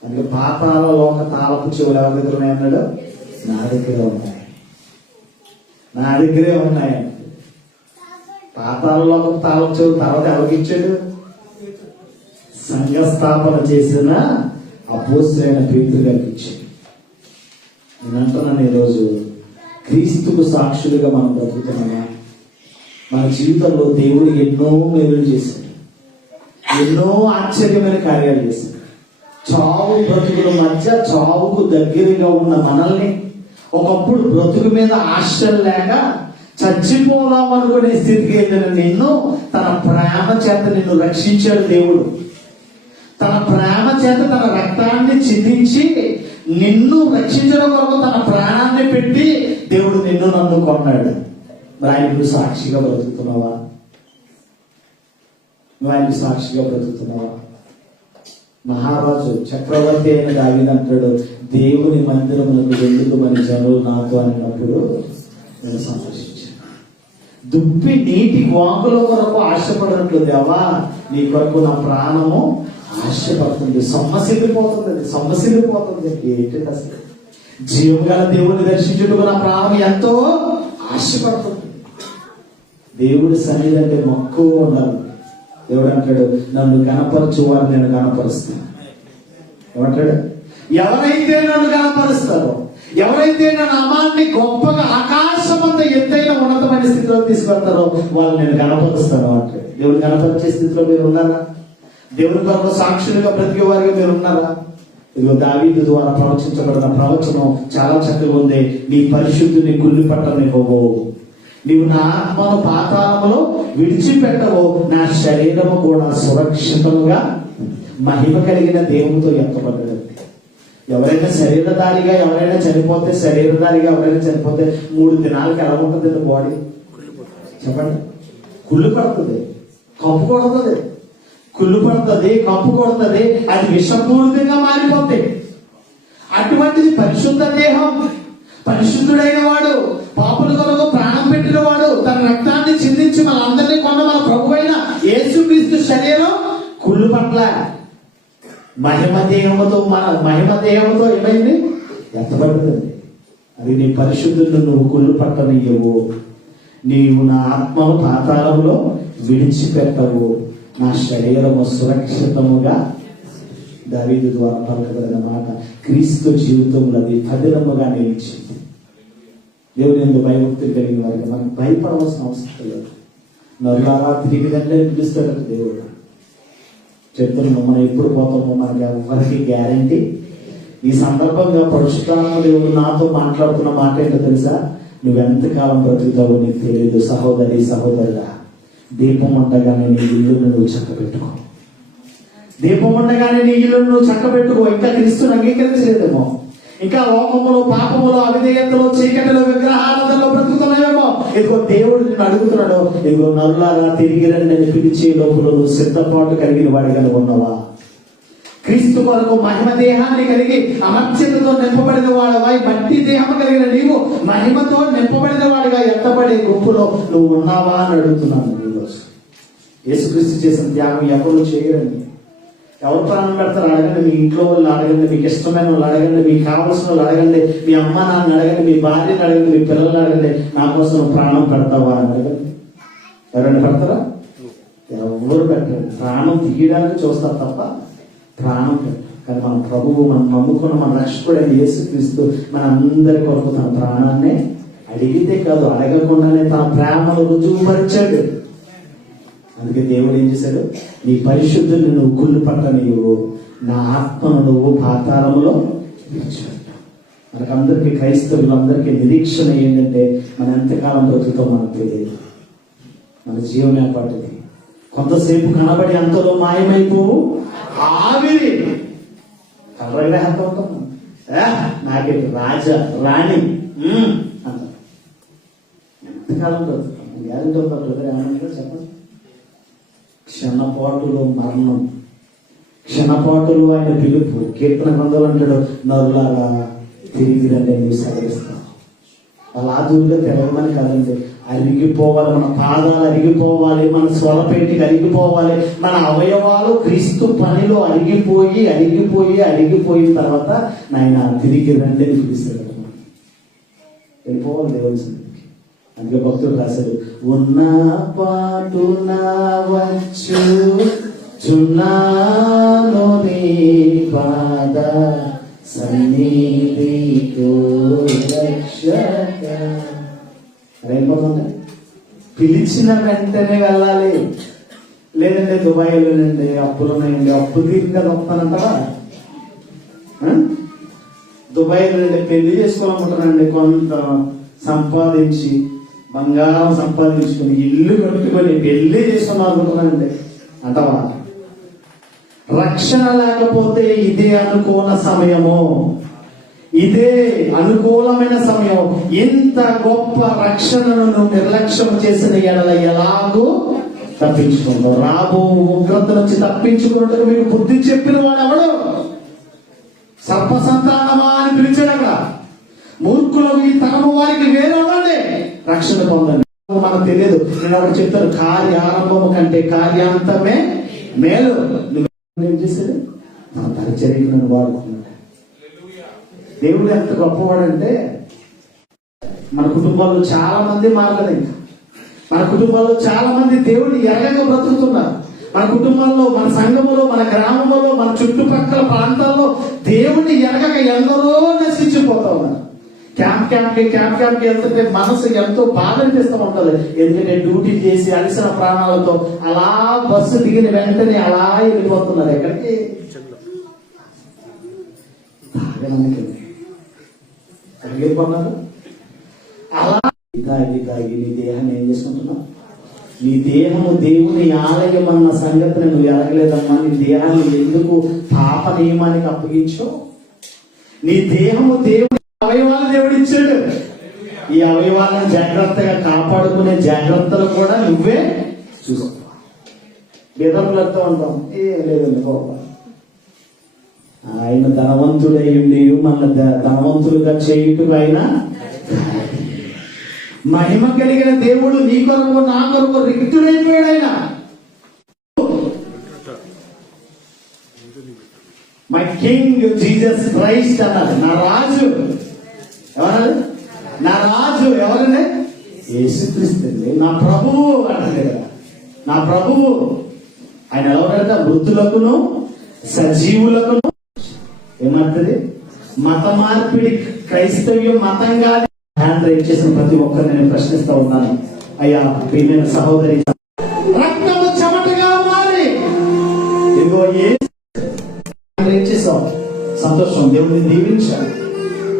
అందుకే పాతాళలోక తాళపు చెవులు ఎవరి దగ్గర ఉన్నాయన్నాడు? నా దగ్గర ఉన్నాయి, నా దగ్గరే ఉన్నాయి. పాతాళలోక తాళపు చెవులు తర్వాత ఎవరికి ఇచ్చాడు? సంఘ స్థాపన చేసిన అపోస్తలుడైన పేతురు గారికి ఇచ్చాడు. నేను అంటున్నాను, ఈరోజు క్రీస్తుకు సాక్షులుగా మనం బ్రతుకుతున్నామా? మన జీవితంలో దేవుడు ఎన్నో మేలులు చేశాడు, ఎన్నో ఆశ్చర్యమైన కార్యాలు చేశాడు. చావు బ్రతుకుల మధ్య చావుకు దగ్గరగా ఉన్న మనల్ని, ఒకప్పుడు బ్రతుకు మీద ఆశలు లేక చచ్చిపోదాం అనుకునే స్థితికి వెళ్ళిన నిన్ను తన ప్రేమ చేత నిన్ను రక్షించాడు దేవుడు. తన ప్రేమ చేత తన రక్తాన్ని చిందించి నిన్ను రక్షించడం కొరకు తన ప్రాణాన్ని పెట్టి దేవుడు నిన్ను నన్ను కొన్నాడు. మరి ఆయనకు సాక్షిగా బ్రతుకుతున్నావా? నువ్వు ఆయనకు సాక్షిగా బ్రతుకుతున్నావా? మహారాజు చక్రవర్తి అయిన దావీదు అంటాడు, దేవుని మందిరములకు వెళ్ళుకు మన జనులు నాతో అన్నప్పుడు నేను సంతోషించాను. దుప్పి నీటి వాకుల కొరకు ఆశపడినట్లు, దేవా నీ కొరకు నా ప్రాణము ఆశపడుతుంది. సొమ్మసిల్లిపోతుంది, అది సొమ్మసిల్లిపోతుంది. ఏంటి అసలు? జీవం గల దేవుడిని దర్శించుటకు నా ప్రాణం ఎంతో ఆశపడుతుంది. దేవుడి సన్నిధి అంటే మక్కువ ఉండాలి. దేవుడు అంటాడు, నన్ను గణపరచు వారు నేను గణపరుస్తాను. ఏమంటాడు? ఎవరైతే నన్ను గణపరుస్తారో, ఎవరైతే నా నామాన్ని గొప్పగా ఆకాశమంత ఎత్తైన ఉన్నతమైన స్థితిలో తీసుకెళ్తారో వాళ్ళు నేను గణపరుస్తాను అంటాడు. దేవుడు గణపరిచే స్థితిలో మీరు ఉన్నారా? దేవుని కొరకు సాక్షులుగా బ్రతికే వారిగా మీరు ఉన్నారా? ఇదిగో దావీదు ద్వారా ప్రవచించబడిన ప్రవచనం చాలా చక్కగా ఉంది. నీ పరిశుద్ధిని కుళ్ళి పట్టనివ్వవు, నీవు నా ఆత్మను పాతాళములో విడిచిపెట్టవు, నా శరీరము కూడా సురక్షితముగా మహిమ కలిగిన దేవునితో ఎత్తబడ్డది. ఎవరైనా శరీరధారిగా ఎవరైనా చనిపోతే, శరీరధారిగా ఎవరైనా చనిపోతే 3 దినాలకి ఎలా ఉంటుంది బాడీ? చెప్పండి. కుళ్ళు పడుతుంది, కప్పు కొడుతుంది, కుళ్ళు పడుతుంది, కప్పు కొడుతుంది, అది విషపూరితంగా మారిపోతుంది. అటువంటిది పరిశుద్ధ దేహం, పరిశుద్ధుడైన వాడు, పాపుల కొరకు ప్రాణం పెట్టిన వాడు, తన రక్తాన్ని చిందించి మనందరినీ కొన్న మన ప్రభు అయిన యేసుక్రీస్తు శరీరం కుళ్ళు పట్ల మహిమ దేహంతో ఏమైంది? ఎత్తబడుతుంది. అది నీ పరిశుద్ధులను నువ్వు కుళ్ళు పట్టనియ్యవు, నీవు నా ఆత్మను పాతాళంలో విడిచిపెట్టవు, నా శరీరము సురక్షితముగా. దావీదు ద్వారా పలకబడిన మాట క్రీస్తు జీవితంలో అది పదిలముగా నిలిచింది. దేవుని యందు భయభక్తులు కలిగిన వారికి మనకు భయపడవలసిన అవసరం లేదు. నరులారా తిరిగి రండి పిలుస్తాడు దేవుడు. చెప్తున్నాము, మనం ఎప్పుడు పోతామో మనకి ఎవరికి గ్యారంటీ. ఈ సందర్భంగా పరిశుద్ధాత్మ దేవుడు నాతో మాట్లాడుతున్న మాట ఏంటో తెలుసా? నువ్వు ఎంతకాలం బ్రతుకుతావో నీకు తెలియదు. సహోదరి సహోదరుడా, దీపం ఉండగానే నీ ఇల్లును నువ్వు చక్కబెట్టుకో. దీపం ఉండగానే నీ ఇల్లును నువ్వు చక్కబెట్టుకో. ఇంకా క్రీస్తుని అంగీకరించలేదేమో, ఇంకా లోకములో, పాపములో, అవిధేయతలో, చీకటిలో, విగ్రహారాధనలో బ్రతుకుతున్నావేమో. ఇదిగో దేవుడు నిన్ను అడుగుతున్నాడు, ఇదిగో నరులారా తిరిగి రండి అని పిలిచే లోపల నువ్వు సిద్ధపాటు కలిగిన వాడిగా ఉన్నావా? క్రీస్తు కొరకు మహిమ దేహాన్ని కలిగి అమర్చతతో నింపబడిన వాడవై, మట్టి దేహం కలిగిన నీవు మహిమతో నింపబడిన వాడిగా ఎత్తబడే గుంపులో నువ్వు ఉన్నావా అని అడుగుతున్నాను. ఈరోజు యేసుక్రీస్తు చేసిన త్యాగం ఎవరు చేయరండి. ఎవరు ప్రాణం పెడతారు అడగండి. మీ ఇంట్లో వాళ్ళు అడగండి, మీకు ఇష్టమైన వాళ్ళు అడగండి, మీకు కావాల్సిన వాళ్ళు అడగండి, మీ అమ్మ నాన్న అడగండి, మీ భార్యను అడగండి, మీ పిల్లల్ని అడగండి, నా కోసం ప్రాణం పెడతావా అని అడగండి. ఎవరైనా పెడతారా? ఎవరు పెట్టండి. ప్రాణం తీయడానికి చూస్తారు తప్ప ప్రాణం పెట్టారు. కానీ మన ప్రభువు, మనం నమ్ముకున్న మన రక్షకుడైన యేసుక్రీస్తు మన అందరి కొరకు తన ప్రాణాన్ని అడిగితే కాదు, అడగకుండానే తన ప్రేమను రుజువుపరిచాడు. అందుకే దేవుడు ఏం చేశాడు? నీ పరిశుద్ధుని నువ్వు కుళ్ళు పట్టనివ్వు, నా ఆత్మను నువ్వు పాతాళములో విడిచిపెట్టావు. మనకందరికీ, క్రైస్తవులందరికీ నిరీక్షణ ఏంటంటే మన ఎంతకాలం బ్రతుకుతాం మనకు తెలియదు. మన జీవన ఏర్పాటుది కొంతసేపు కనబడి అంతలో మాయమైపోవు ఆవిరి. కర్రగ్రహంతో ఉంటాం. నాకే రాజా రాణి అంట. ఎంతకాలం బ్రతుకుతాం? గ్యారెంటీ ఒక బ్రదర్ ఏమన్నా చెప్పండి. క్షణపాటులో మరణం, క్షణపాటులో ఆయన పిలుపు. కీర్తన గ్రంథంలో అంటాడు, నరులారా తిరిగి రండి నువ్వు సెలవిస్తావు. అలా దూరంగా తెలవమని కాదండి, అరిగిపోవాలి, మన పాదాలు అరిగిపోవాలి, మన స్వరపేటికి అరిగిపోవాలి, మన అవయవాలు క్రీస్తు పనిలో అరిగిపోయిన తర్వాత నాయన తిరిగి రండి అని పిలుస్తాడు. వెళ్ళిపోవాలి దేవుని. అందుకే భక్తుడు రాశాడు, ఉన్న పాటున వచ్చుచున్నాను నీ పాద సన్నిధికి రక్షక. అయిపోతుంది. పిలిచిన వెంటనే వెళ్ళాలి. లేదంటే దుబాయ్లోనండి అప్పులు ఉన్నాయండి, అప్పు తీరిగా వస్తానంటారా? దుబాయ్లో పెళ్లి చేసుకోవాలనుకుంటానండి, కొంత సంపాదించి బంగారం సంపాదించుకుని ఇల్లు కట్టుకొని పెళ్లి చేసుకున్నాం అనుకుంటున్నానండి అంటవా? రక్షణ లేకపోతే ఇదే అనుకోన సమయము, ఇదే అనుకూలమైన సమయం. ఇంత గొప్ప రక్షణను నువ్వు నిర్లక్ష్యం చేసిన ఎడల ఎలాగూ తప్పించుకుంటావు. రాబో ఉగ్రత నుంచి తప్పించుకున్నట్టుగా మీకు బుద్ధి చెప్పిన వాడు ఎవడు? సర్ప సంతానమా అని పిలిచాడు అక్కడ. మూర్ఖులకు ఈ తరము వారికి వేరేవాడే రక్షణ పొందండి. మనకు తెలియదు. నేను అక్కడ చెప్తాను, కార్యారంభము కంటే కార్యాంతమే మేలు. ఏం చేశాడు? నా పరిచర్యకు నన్ను వాడుకున్నాడు. దేవుడు ఎంత గొప్పవాడంటే మన కుటుంబాల్లో చాలా మంది మారలేదు. ఇంకా మన కుటుంబాల్లో చాలా మంది దేవుడిని ఎరగక బ్రతుకుతున్నారు. మన కుటుంబంలో, మన సంఘములో, మన గ్రామంలో, మన చుట్టుపక్కల ప్రాంతాల్లో దేవుణ్ణి ఎరగక ఎందరో నశించిపోతా ఉన్నారు. క్యాంప్కి వెళ్తుంటే మనసు ఎంతో బాధ అనిపిస్తూ ఉంటుంది. ఎందుకంటే డ్యూటీ చేసి అలసిన ప్రాణాలతో అలా బస్సు దిగిన వెంటనే అలా వెళ్ళిపోతున్నారు. ఎక్కడికి? వెళ్ళిపోతున్నారు. అలా తాగి నీ దేహాన్ని ఏం చేసుకుంటున్నావు? నీ దేహము దేవుని ఆలయం అన్న సంగతిని నువ్వు ఎరగలేదమ్మా. నీ దేహాన్ని ఎందుకు పాప నియమానికి అప్పగించో? నీ దేహము దేవుని అవయవాలు దేవుడు ఇచ్చాడు. ఈ అవయవాలను జాగ్రత్తగా కాపాడుకునే జాగ్రత్తలు కూడా నువ్వే చూసుకో. బెదర్లతో ఉంటాం, ఏం లేదండి గొప్ప. ఆయన ధనవంతుడై ఉండి మన ధనవంతులుగా చేయుటకు ఆయన మహిమ కలిగిన దేవుడు నీ కొరకు నా కొరకు రిక్తుడైపోయాడు. ఆయన మై కింగ్ జీసస్ క్రైస్ట్ అన్నారు. నా రాజు ఎవరన్నారు? నా రాజు ఎవరండి? యేసుక్రీస్తు. నా ప్రభువు అన్నారు కదా. నా ప్రభువు ఆయన ఎవరంటే వృద్ధులకును సజీవులకును ఏమంటది? మత మార్పిడి క్రైస్తవ్యం మతంగా హ్యాండ్ రైట్ చేసిన ప్రతి ఒక్కరిని నేను ప్రశ్నిస్తా ఉన్నాను. అయ్యా ప్రియమైన సహోదరి, రక్తము చెమటగా మారి ఇదిగో రైట్ చేసావు. సంతోషం. దేవుడిని దీవించాలి.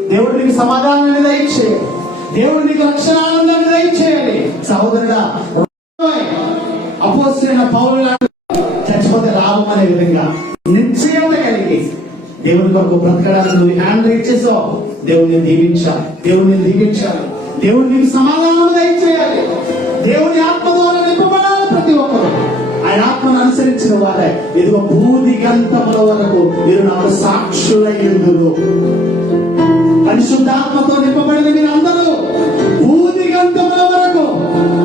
దేవుడు నీకు సమాధానాన్ని దయచేయాలి. దేవుడు నీకు రక్షణ ఆనందాన్ని దయచేయాలి. సహోదరుడా, అపోస్తలుడైన పౌలు చచ్చిపోతే లాభం అనే విధంగా నిశ్చయత కలిగి దేవుని కొరకు బ్రతకడానికి నువ్వు హ్యాండ్ రైట్ చేసావు. దేవుడిని దీవించాలి. దేవుడిని దీవించాలి. దేవుడు నీకు సమాధానం దయచేయాలి. దేవుని ఆత్మ ద్వారా నింపబడాలి. ప్రతి ఒక్కరు ఆయన ఆత్మను అనుసరించిన వారే ఇదిగో భూదిగంతముల వరకు మీరు నాకు సాక్షులయ్యుందురు. పరిశుద్ధాత్మతో నింపబడిన మీరు అందరూ భూదిగంతముల వరకు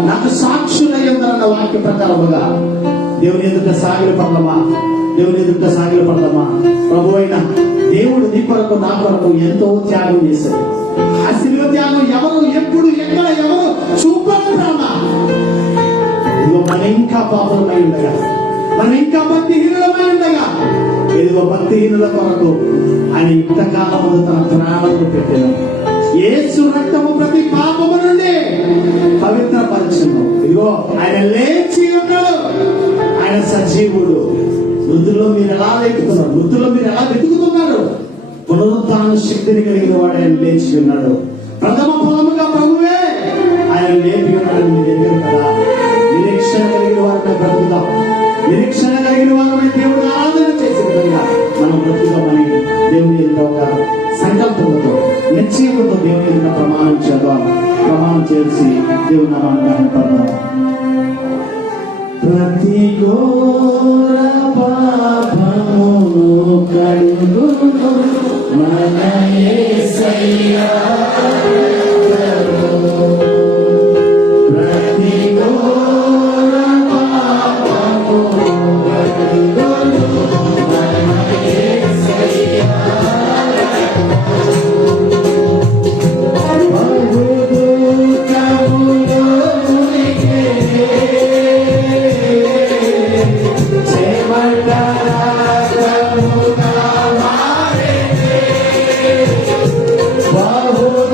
నాకు సాక్షులయ్యుందరన్న వాక్య ప్రకారముగా దేవుని ఎదుట సాగిల పడదమా? దేవుని ఎదుట సాగిల పడదమా? ప్రభు అయిన దేవుడు నీ కొరకు నా కొరకు ఎంతో త్యాగం చేశాడు. ఆ శిలువ త్యాగం ఎవరు, ఎప్పుడు, ఎక్కడ, ఎవరు చూపని ప్రాణ. ఇదిగో మనం ఇంకా పాపలమై ఉండగా, మనం ఇంకా భక్తిహీనులమై ఉండగా, ఇదిగో భక్తిహీనుల కొరకు ఆయన ఇంతకాలం తన ప్రాణాలను పెట్టాడు. యేసు రక్తము ప్రతి పాపము నుండి పవిత్రపరచును. ఇదిగో ఆయన లేచి ఉన్నాడు. ఆయన సజీవుడు. వృద్ధుల్లో మీరు ఎలా వెతుకుతున్నారు? వృద్ధుల్లో మీరు ఎలా వెతుకుతున్నారు? పునరుత్థాన శక్తిని కలిగిన వాడు ఆయన లేచి ఉన్నాడు. ప్రథమ ఫలముగా ప్రభువే ఆయన లేపి ఉన్నాడు. మీ దగ్గర కదా నిరీక్షణ కలిగిన వారిపై బ్రతుకుతాం. నిరీక్షణ కలిగిన వారిపై దేవుడు ఆరాధన చేసే విధంగా మనం బ్రతుకుతామని దేవుని యొక్క ఒక సంకల్పంతో, నిశ్చయంతో దేవుని యొక్క ప్రమాణం చేద్దాం. ప్రమాణం చేసి దేవుని నామాన్ని మహిమపడదాం. ప్రతి ఘోర పాపమును కడుగును మన యేసయ్యా. ప్రతి ఘోర పాపమును కడుగును మన యేసయ్యా. బాహు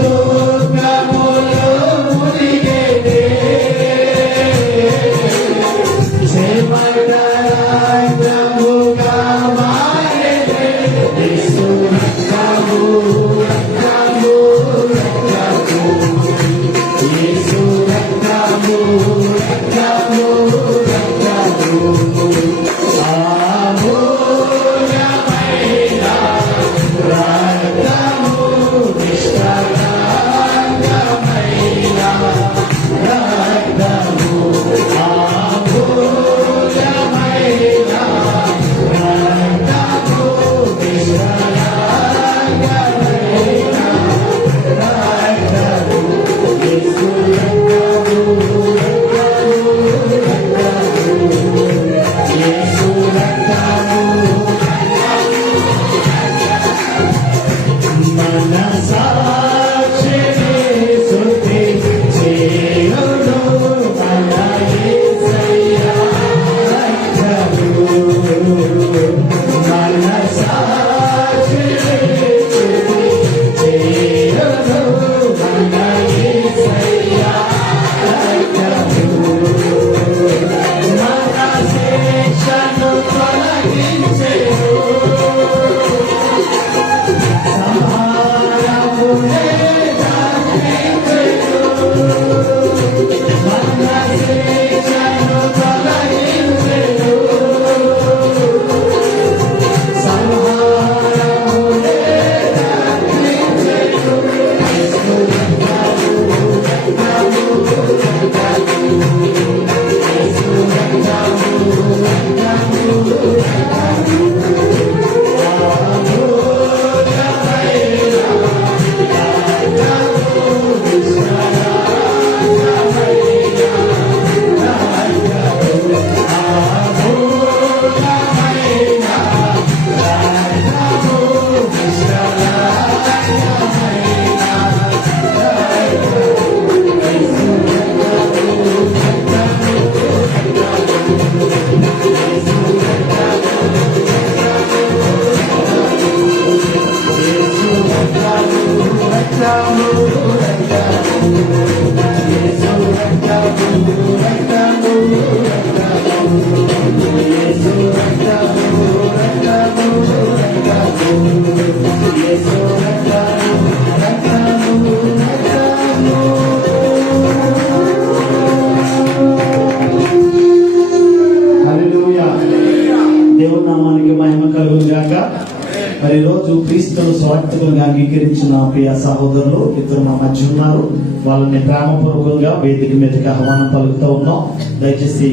క్రీస్తును స్వార్థకులుగా అంగీకరించిన ప్రియ సహోదరులు ఇద్దరు మా మధ్య ఉన్నారు. వాళ్ళని ప్రేమపూర్వకంగా వేదిక మీదకి ఆహ్వానం పలుకుతూ ఉన్నాం. దయచేసి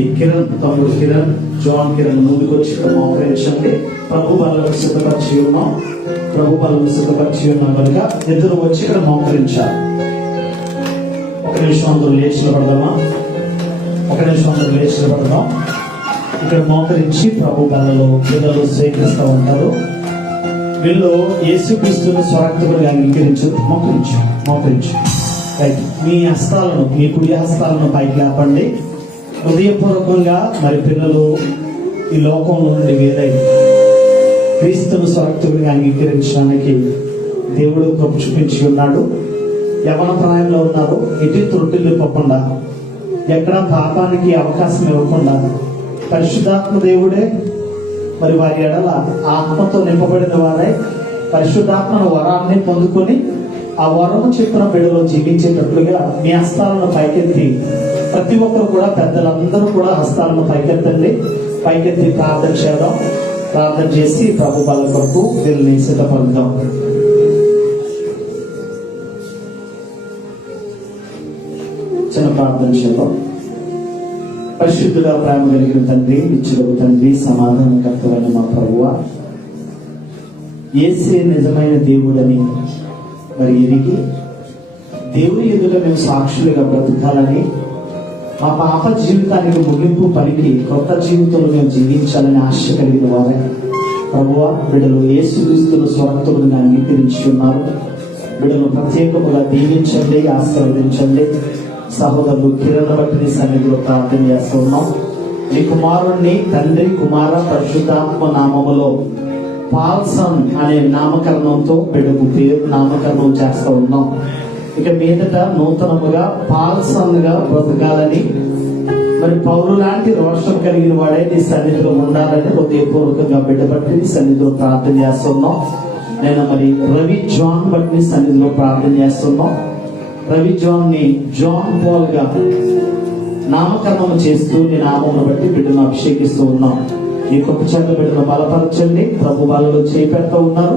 తమ్ముడు కిరణ్, జాన్ కిరణ్ ముందుకు వచ్చి మోకరించండి. ప్రభు వాళ్ళకు సిద్ధపరిచి ఉన్నాం కనుక ఇద్దరు వచ్చి ఇక్కడ మోకరించాలి. ఒక నిమిషం అందరూ లేచి నిలబడదాం. ఇక్కడ మోకరించి ప్రభు బలలో పిల్లలు స్వీకరిస్తూ ఉంటారు. వీళ్ళు యేసుక్రీస్తును స్వార్థకులుగా అంగీకరించు. మోకరించు. రైట్. మీ హస్తాలను, మీ కుడి హస్తాలను పైకి లేపండి. హృదయపూర్వకంగా మరి పిల్లలు ఈ లోకంలో నుండి వేరై క్రీస్తును స్వార్థకులుగా అంగీకరించడానికి దేవుడు కృప చూపించి ఉన్నాడు. యవన ప్రాయంలో ఉన్నారు. ఎటు త్రుటిల్లు పోకుండా, ఎక్కడ పాపానికి అవకాశం ఇవ్వకుండా పరిశుద్ధాత్మ దేవుడే మరి వారి ఎడల ఆత్మతో నింపబడిన వారే పరిశుద్ధాత్మను వరాన్ని పొందుకొని ఆ వరము చెప్పిన బిడ్డలో జీవించేటట్లుగా మీ హస్తాలను పైకెత్తి, ప్రతి ఒక్కరు కూడా పెద్దలందరూ కూడా హస్తాలను పైకెత్తి ప్రార్థన చేద్దాం. ప్రార్థన చేసి ప్రభు బల కొరకు వీళ్ళని సిద్ధపడదాం. చిన్న ప్రార్థన చేద్దాం. పరిశుద్ధుగా ప్రేమ కలిగిన తండ్రి, నిత్యుడగు తండ్రి, సమాధానకర్తమైన మా ప్రభువా, యేసే నిజమైన దేవుడని మరి ఎరిగి దేవుని ఎదుట మేము సాక్షులుగా బ్రతకాలని, మా పాప జీవితానికి ముగింపు పలికి కొత్త జీవితంలో మేము జీవించాలని ఆశ కలిగిన వారే ప్రభువా, బిడ్డలు యేసుక్రీస్తును స్వార్థకులుగా అంగీకరించి ఉన్నారు. బిడ్డలు ప్రత్యేకముగా దీవించండి, ఆశీర్వదించండి. సహోదరులు కిరణ్ బట్టి సన్నిధిలో ప్రార్థన చేస్తున్నాం. నీ కుమారుణ్ణి తండ్రి, కుమార, పరిశుద్ధాత్మ నామములో పాల్సన్ అనే నామకరణంతో బిడ్డకు పేరు నామకరణం చేస్తూ ఉన్నాం. ఇక మీదట నూతనముగా పాల్సన్ గా బ్రతకాలని, మరి పౌరు లాంటి రోషం కలిగిన వాడే నీ సన్నిధిలో ఉండాలని హృదయపూర్వకంగా బిడ్డ బట్టి నీ సన్నిధిలో ప్రార్థన చేస్తున్నాం. నేను మరి రవి జాన్ బట్టి సన్నిధిలో ప్రార్థన చేస్తున్నాం. రవి జాన్ ని జాన్ పాల్ గా నామకరణం చేస్తూ నీ నామమును బట్టి బిడ్డను అభిషేకిస్తూ ఉన్నాం. నీ కొత్త చేత బిడ్డను బలపరచండి. ప్రభు బాలలో చేపెడుతూ ఉన్నారు.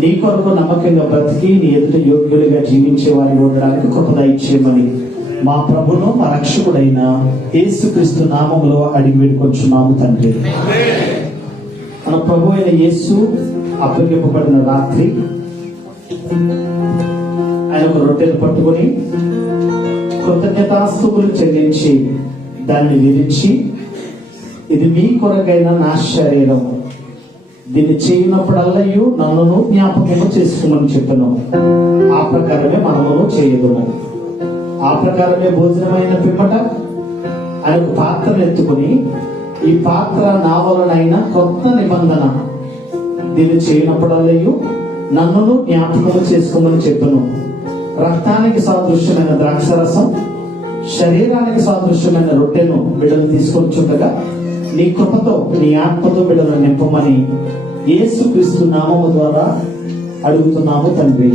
నీ కొరకు నమ్మకంగా బ్రతికి నీ ఎదుట యోగ్యులుగా జీవించే వారిని ఉండడానికి కృప ఇచ్చేయమని మా ప్రభును, మా రక్షకుడైన యేసుక్రీస్తు నామములో అడిగి వేడుకొంచున్నాము తండ్రి. మన ప్రభు అయిన యేసు అప్పగింపబడిన రాత్రి ఆయన ఒక రొట్టెను పట్టుకొని కృతజ్ఞతాస్తుతులు చెల్లించి దాన్ని విరిచి, ఇది మీ కొరకైన నా శరీరం, దీన్ని చేయనప్పుడల్లయూ నన్ను జ్ఞాపకము చేసుకోమని చెప్పను. ఆ ప్రకారమే మనమును చేయదుము. ఆ ప్రకారమే భోజనమైన పిమ్మట ఆయన ఒక పాత్రను ఎత్తుకుని, ఈ పాత్ర నా వలనైన కొత్త నిబంధన, దీన్ని చేయనప్పుడల్లయూ నన్ను జ్ఞాపకము చేసుకోమని చెప్పను. రక్తానికి సాదృశ్యమైన ద్రాక్షరసం, శరీరానికి సాదృశ్యమైన రొట్టెను బిడ్డను తీసుకొని చుట్టగా నీ కృపతో, నీ ఆత్మతో బిడ్డను నింపమని యేసుక్రీస్తు నామము ద్వారా అడుగుతున్నాము తండ్రి.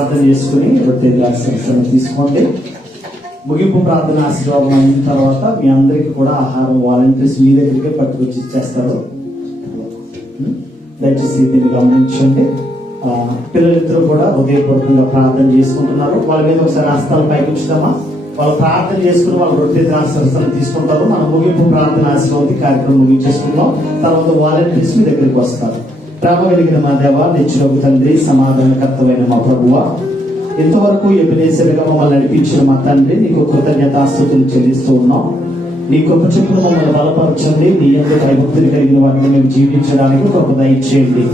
ప్రార్థన చేసుకుని రొట్టె ద్రాక్షరసం తీసుకోండి. ముగింపు ప్రార్థన ఆశీర్వాదం అయిన తర్వాత మీ అందరికీ కూడా ఆహారం వాలంటీర్స్ మీ దగ్గరికి పట్టుకొచ్చి ఇచ్చేస్తారు. దయచేసి దీన్ని గమనించండి. పిల్లలిద్దరూ కూడా హృదయపూర్వకంగా ప్రార్థన చేసుకుంటున్నారు. వాళ్ళ మీద ఒకసారి హస్తాలు పైకి ఉంచుదామా? వాళ్ళు ప్రార్థన చేసుకుని వాళ్ళు రొట్టె ద్రాక్షరసం తీసుకుంటారు. మనం ముగింపు ప్రార్థన ఆశీర్వాదం కార్యక్రమం ముగించేసుకుందాం. తర్వాత వాలంటీర్స్ మీ దగ్గరికి వస్తారు. ప్రేమ కలిగిన మా దేవ, నిత్యుడగు తండ్రి, సమాధానకర్తమైన మా ప్రభువా, ఇంతవరకు ఎబినేసరుగా మమ్మల్ని నడిపించిన మా తండ్రి, నీకు కృతజ్ఞతాస్తుతులు చెల్లిస్తూ ఉన్నాం. నీ కృప చొప్పున మమ్మల్ని బలపరచండి. నీ యందు భయభక్తులు కలిగిన వాటిని మేము జీవించడానికి కృప దయచేయండి.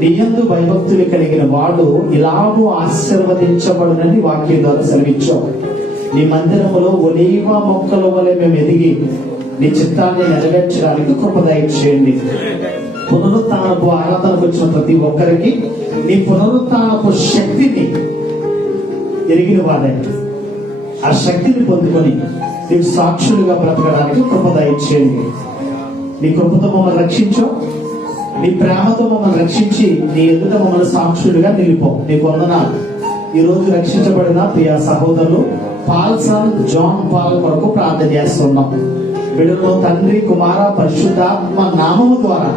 నీ యందు భయభక్తులు కలిగిన వాడు ఇలాగూ ఆశీర్వదించబడునని వాక్యం ద్వారా సెలవిచ్చాం. నీ మందిరములో ఒలీవ మొక్కల వలె మేము ఎదిగి నీ చిత్తాన్ని నెరవేర్చడానికి కృప దయచేయండి. పునరుత్థానపు ఆరాధనకు వచ్చిన ప్రతి ఒక్కరికి నీ పునరుత్థానపు శక్తిని ఎరిగిన వాడే ఆ శక్తిని పొందుకొని నీకు సాక్షులుగా బ్రతకడానికి కృప దయచేయండి. నీ కృపతో మమ్మల్ని రక్షించు. నీ ప్రేమతో మమ్మల్ని రక్షించి నీ ఎదుట మమ్మల్ని సాక్షులుగా నిలిపో. నీ వందనాలు. ఈ రోజు రక్షించబడిన ప్రియ సహోదరులు పాల్సన్ జాన్ పాల్ కొరకు ప్రార్థన చేస్తున్నాం. బిడ్డలో తండ్రి, కుమార, పరిశుద్ధాత్మ నామము ద్వారా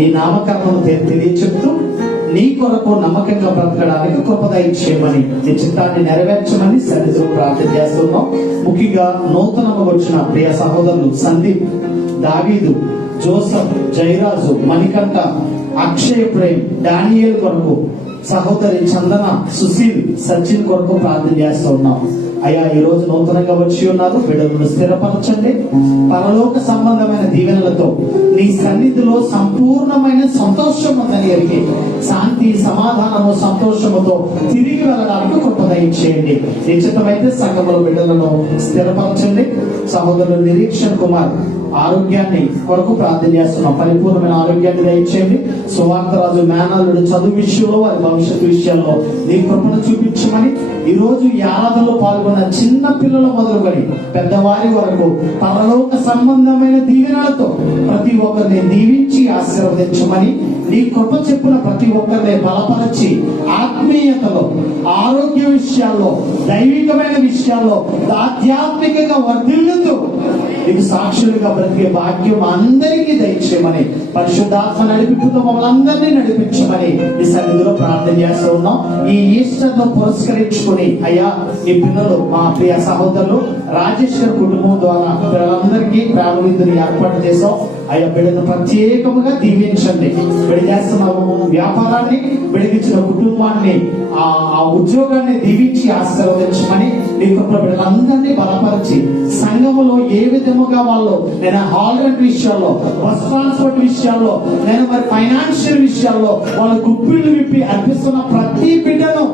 ఈ నామకరణను తెలియచెప్తూ నీ కొరకు నమ్మకంగా బ్రతకడానికి కృప దయచేయమని, నీ చిత్తాన్ని నెరవేర్చమని సన్నిధిలో ప్రార్థన చేస్తున్నాం. ముఖ్యంగా నూతనంగా వచ్చిన ప్రియ సహోదరులు సందీప్, దావీదు, జోసఫ్, జయరాజు, మణికంఠ, అక్షయ్ ప్రేమ్, డానియేల్ కొరకు, సహోదరి చందన, సుశీల్, సచిన్ కొరకు ప్రార్థన చేస్తూ ఉన్నాం. అయ్యా, ఈ రోజు నూతనంగా వచ్చి ఉన్నారు. బిడ్డలను స్థిరపరచండి. పరలోక సంబంధమైన దీవెనలతో నీ సన్నిధిలో సంపూర్ణమైన సంతోషం ఉందని ఎరిగి శాంతి, సమాధానము, సంతోషముతో తిరిగి వెళ్ళడానికి కృప దయచేయండి. నిశ్చితమైతే సంఘములో బిడ్డలను స్థిరపరచండి. సహోదరులు నిరీక్షణ కుమార్ ఆరోగ్యాన్ని కొరకు ప్రార్థన చేస్తున్నాం. పరిపూర్ణమైన ఆరోగ్యాన్ని దయచేయండి. సువార్తరాజు మేనల్లుడు చదువు విషయంలో, వారి భవిష్యత్తు విషయాల్లో నీ కృపను చూపించమని, ఈ రోజు ఈ ఆరాధనలో పాల్గొన్న చిన్న పిల్లలు మొదలుకొని పెద్దవారి వరకు పరలోక సంబంధమైన దీవెనలతో ప్రతి ఒక్కరిని దీవించి ఆశీర్వదించమని, నీ కృప చెప్పున ప్రతి ఒక్కరిని బలపరచి ఆత్మీయతలో, ఆరోగ్య విషయాల్లో, దైవికమైన విషయాల్లో ఆధ్యాత్మికంగా వర్ధిల్లుతూ నీకు సాక్షులుగా బ్రతికే భాగ్యం అందరికీ దయచేయమని, పరిశుద్ధాత్మ నడిపింపుతో మమ్మల్ని అందరినీ నడిపించమని ఈ సన్నిధిలో ప్రార్థన చేస్తూ ఉన్నాం. ఈ ఈస్టర్ ను పురస్కరించుకుని అయ్యా, ఈ పిల్లలు మా ప్రియ సహోదరులు రాజేష్ గారి కుటుంబం ద్వారా పిల్లలందరికీ ప్రేమ విందుని ఏర్పాటు చేసాం. అయ్యా, బిడ్డను ప్రత్యేకముగా దీవించండి. బిడ్డ చేస్తున్న వ్యాపారాన్ని, బిడ్డకిచ్చిన కుటుంబాన్ని, ఆ ఉద్యోగాన్ని దీవించి ఆశీర్వదించమని, నీ కృప బిడ్డలందరినీ బలపరిచి సంఘములో ఏ విధముగా వాళ్ళు నేను హాల్ రెంట్ విషయాల్లో, బస్ ట్రాన్స్పోర్ట్ విషయాల్లో, నేను మరి ఫైనాన్షియల్ విషయాల్లో వాళ్ళ గుప్పిళ్ళు విప్పి అర్పిస్తున్న ప్రతి బిడ్డను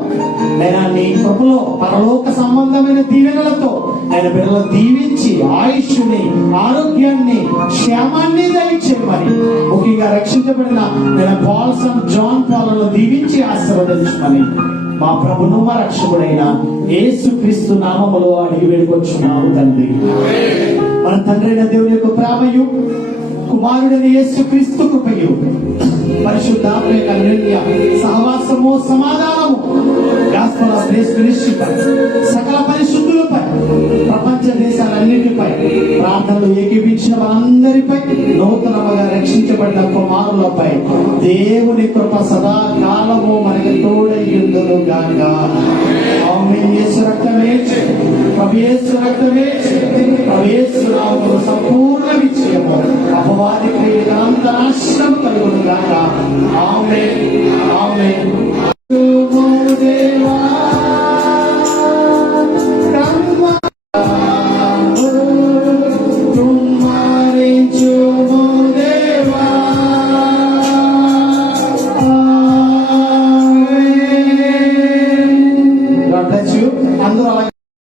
నేను నీ కృపలో పరలోక సంబంధమైన దీవెనలతో ఆయన బిడ్డలు దీవించి ఆయుష్ని, ఆరోగ్యాన్ని, క్షేమాన్ని దయచేయమని, ముఖ్యంగా రక్షించబడిన నేను పాల్సన్ జాన్ పాలను దీవించి ఆశీర్వదించమని మా ప్రభును మా రక్షకుడైన యేసుక్రీస్తు నామములో అడిగి వేడుకొచ్చున్నాము తండ్రి. మన తండ్రి అయిన దేవుని యొక్క ప్రేమయు, కుమారుడైన యేసుక్రీస్తు కృపయు, పరిశుద్ధాత్మ యొక్క అన్యోన్య సహవాసము, సమాధానము, గాస్పెల్ ఆఫ్ గ్రేస్ మినిస్ట్రీపై, సకల పరిశుద్ధులపై, ప్రపంచ దేశాలన్నిటిపై, ప్రార్థనలు ఏకీపించిన వారందరిపై, నూతనముగా రక్షించబడిన కుమారులపై దేవుని కృప సదా కాలము మనకి తోడయ్యుండును గాక. ఆమేన్. యేసు రక్తమే, ప్రభు యేసు రక్తమే, ప్రభు యేసు నామములో సంపూర్ణ విజయము, అపవాది క్రియలంతా నాశనము కలుగును గాక.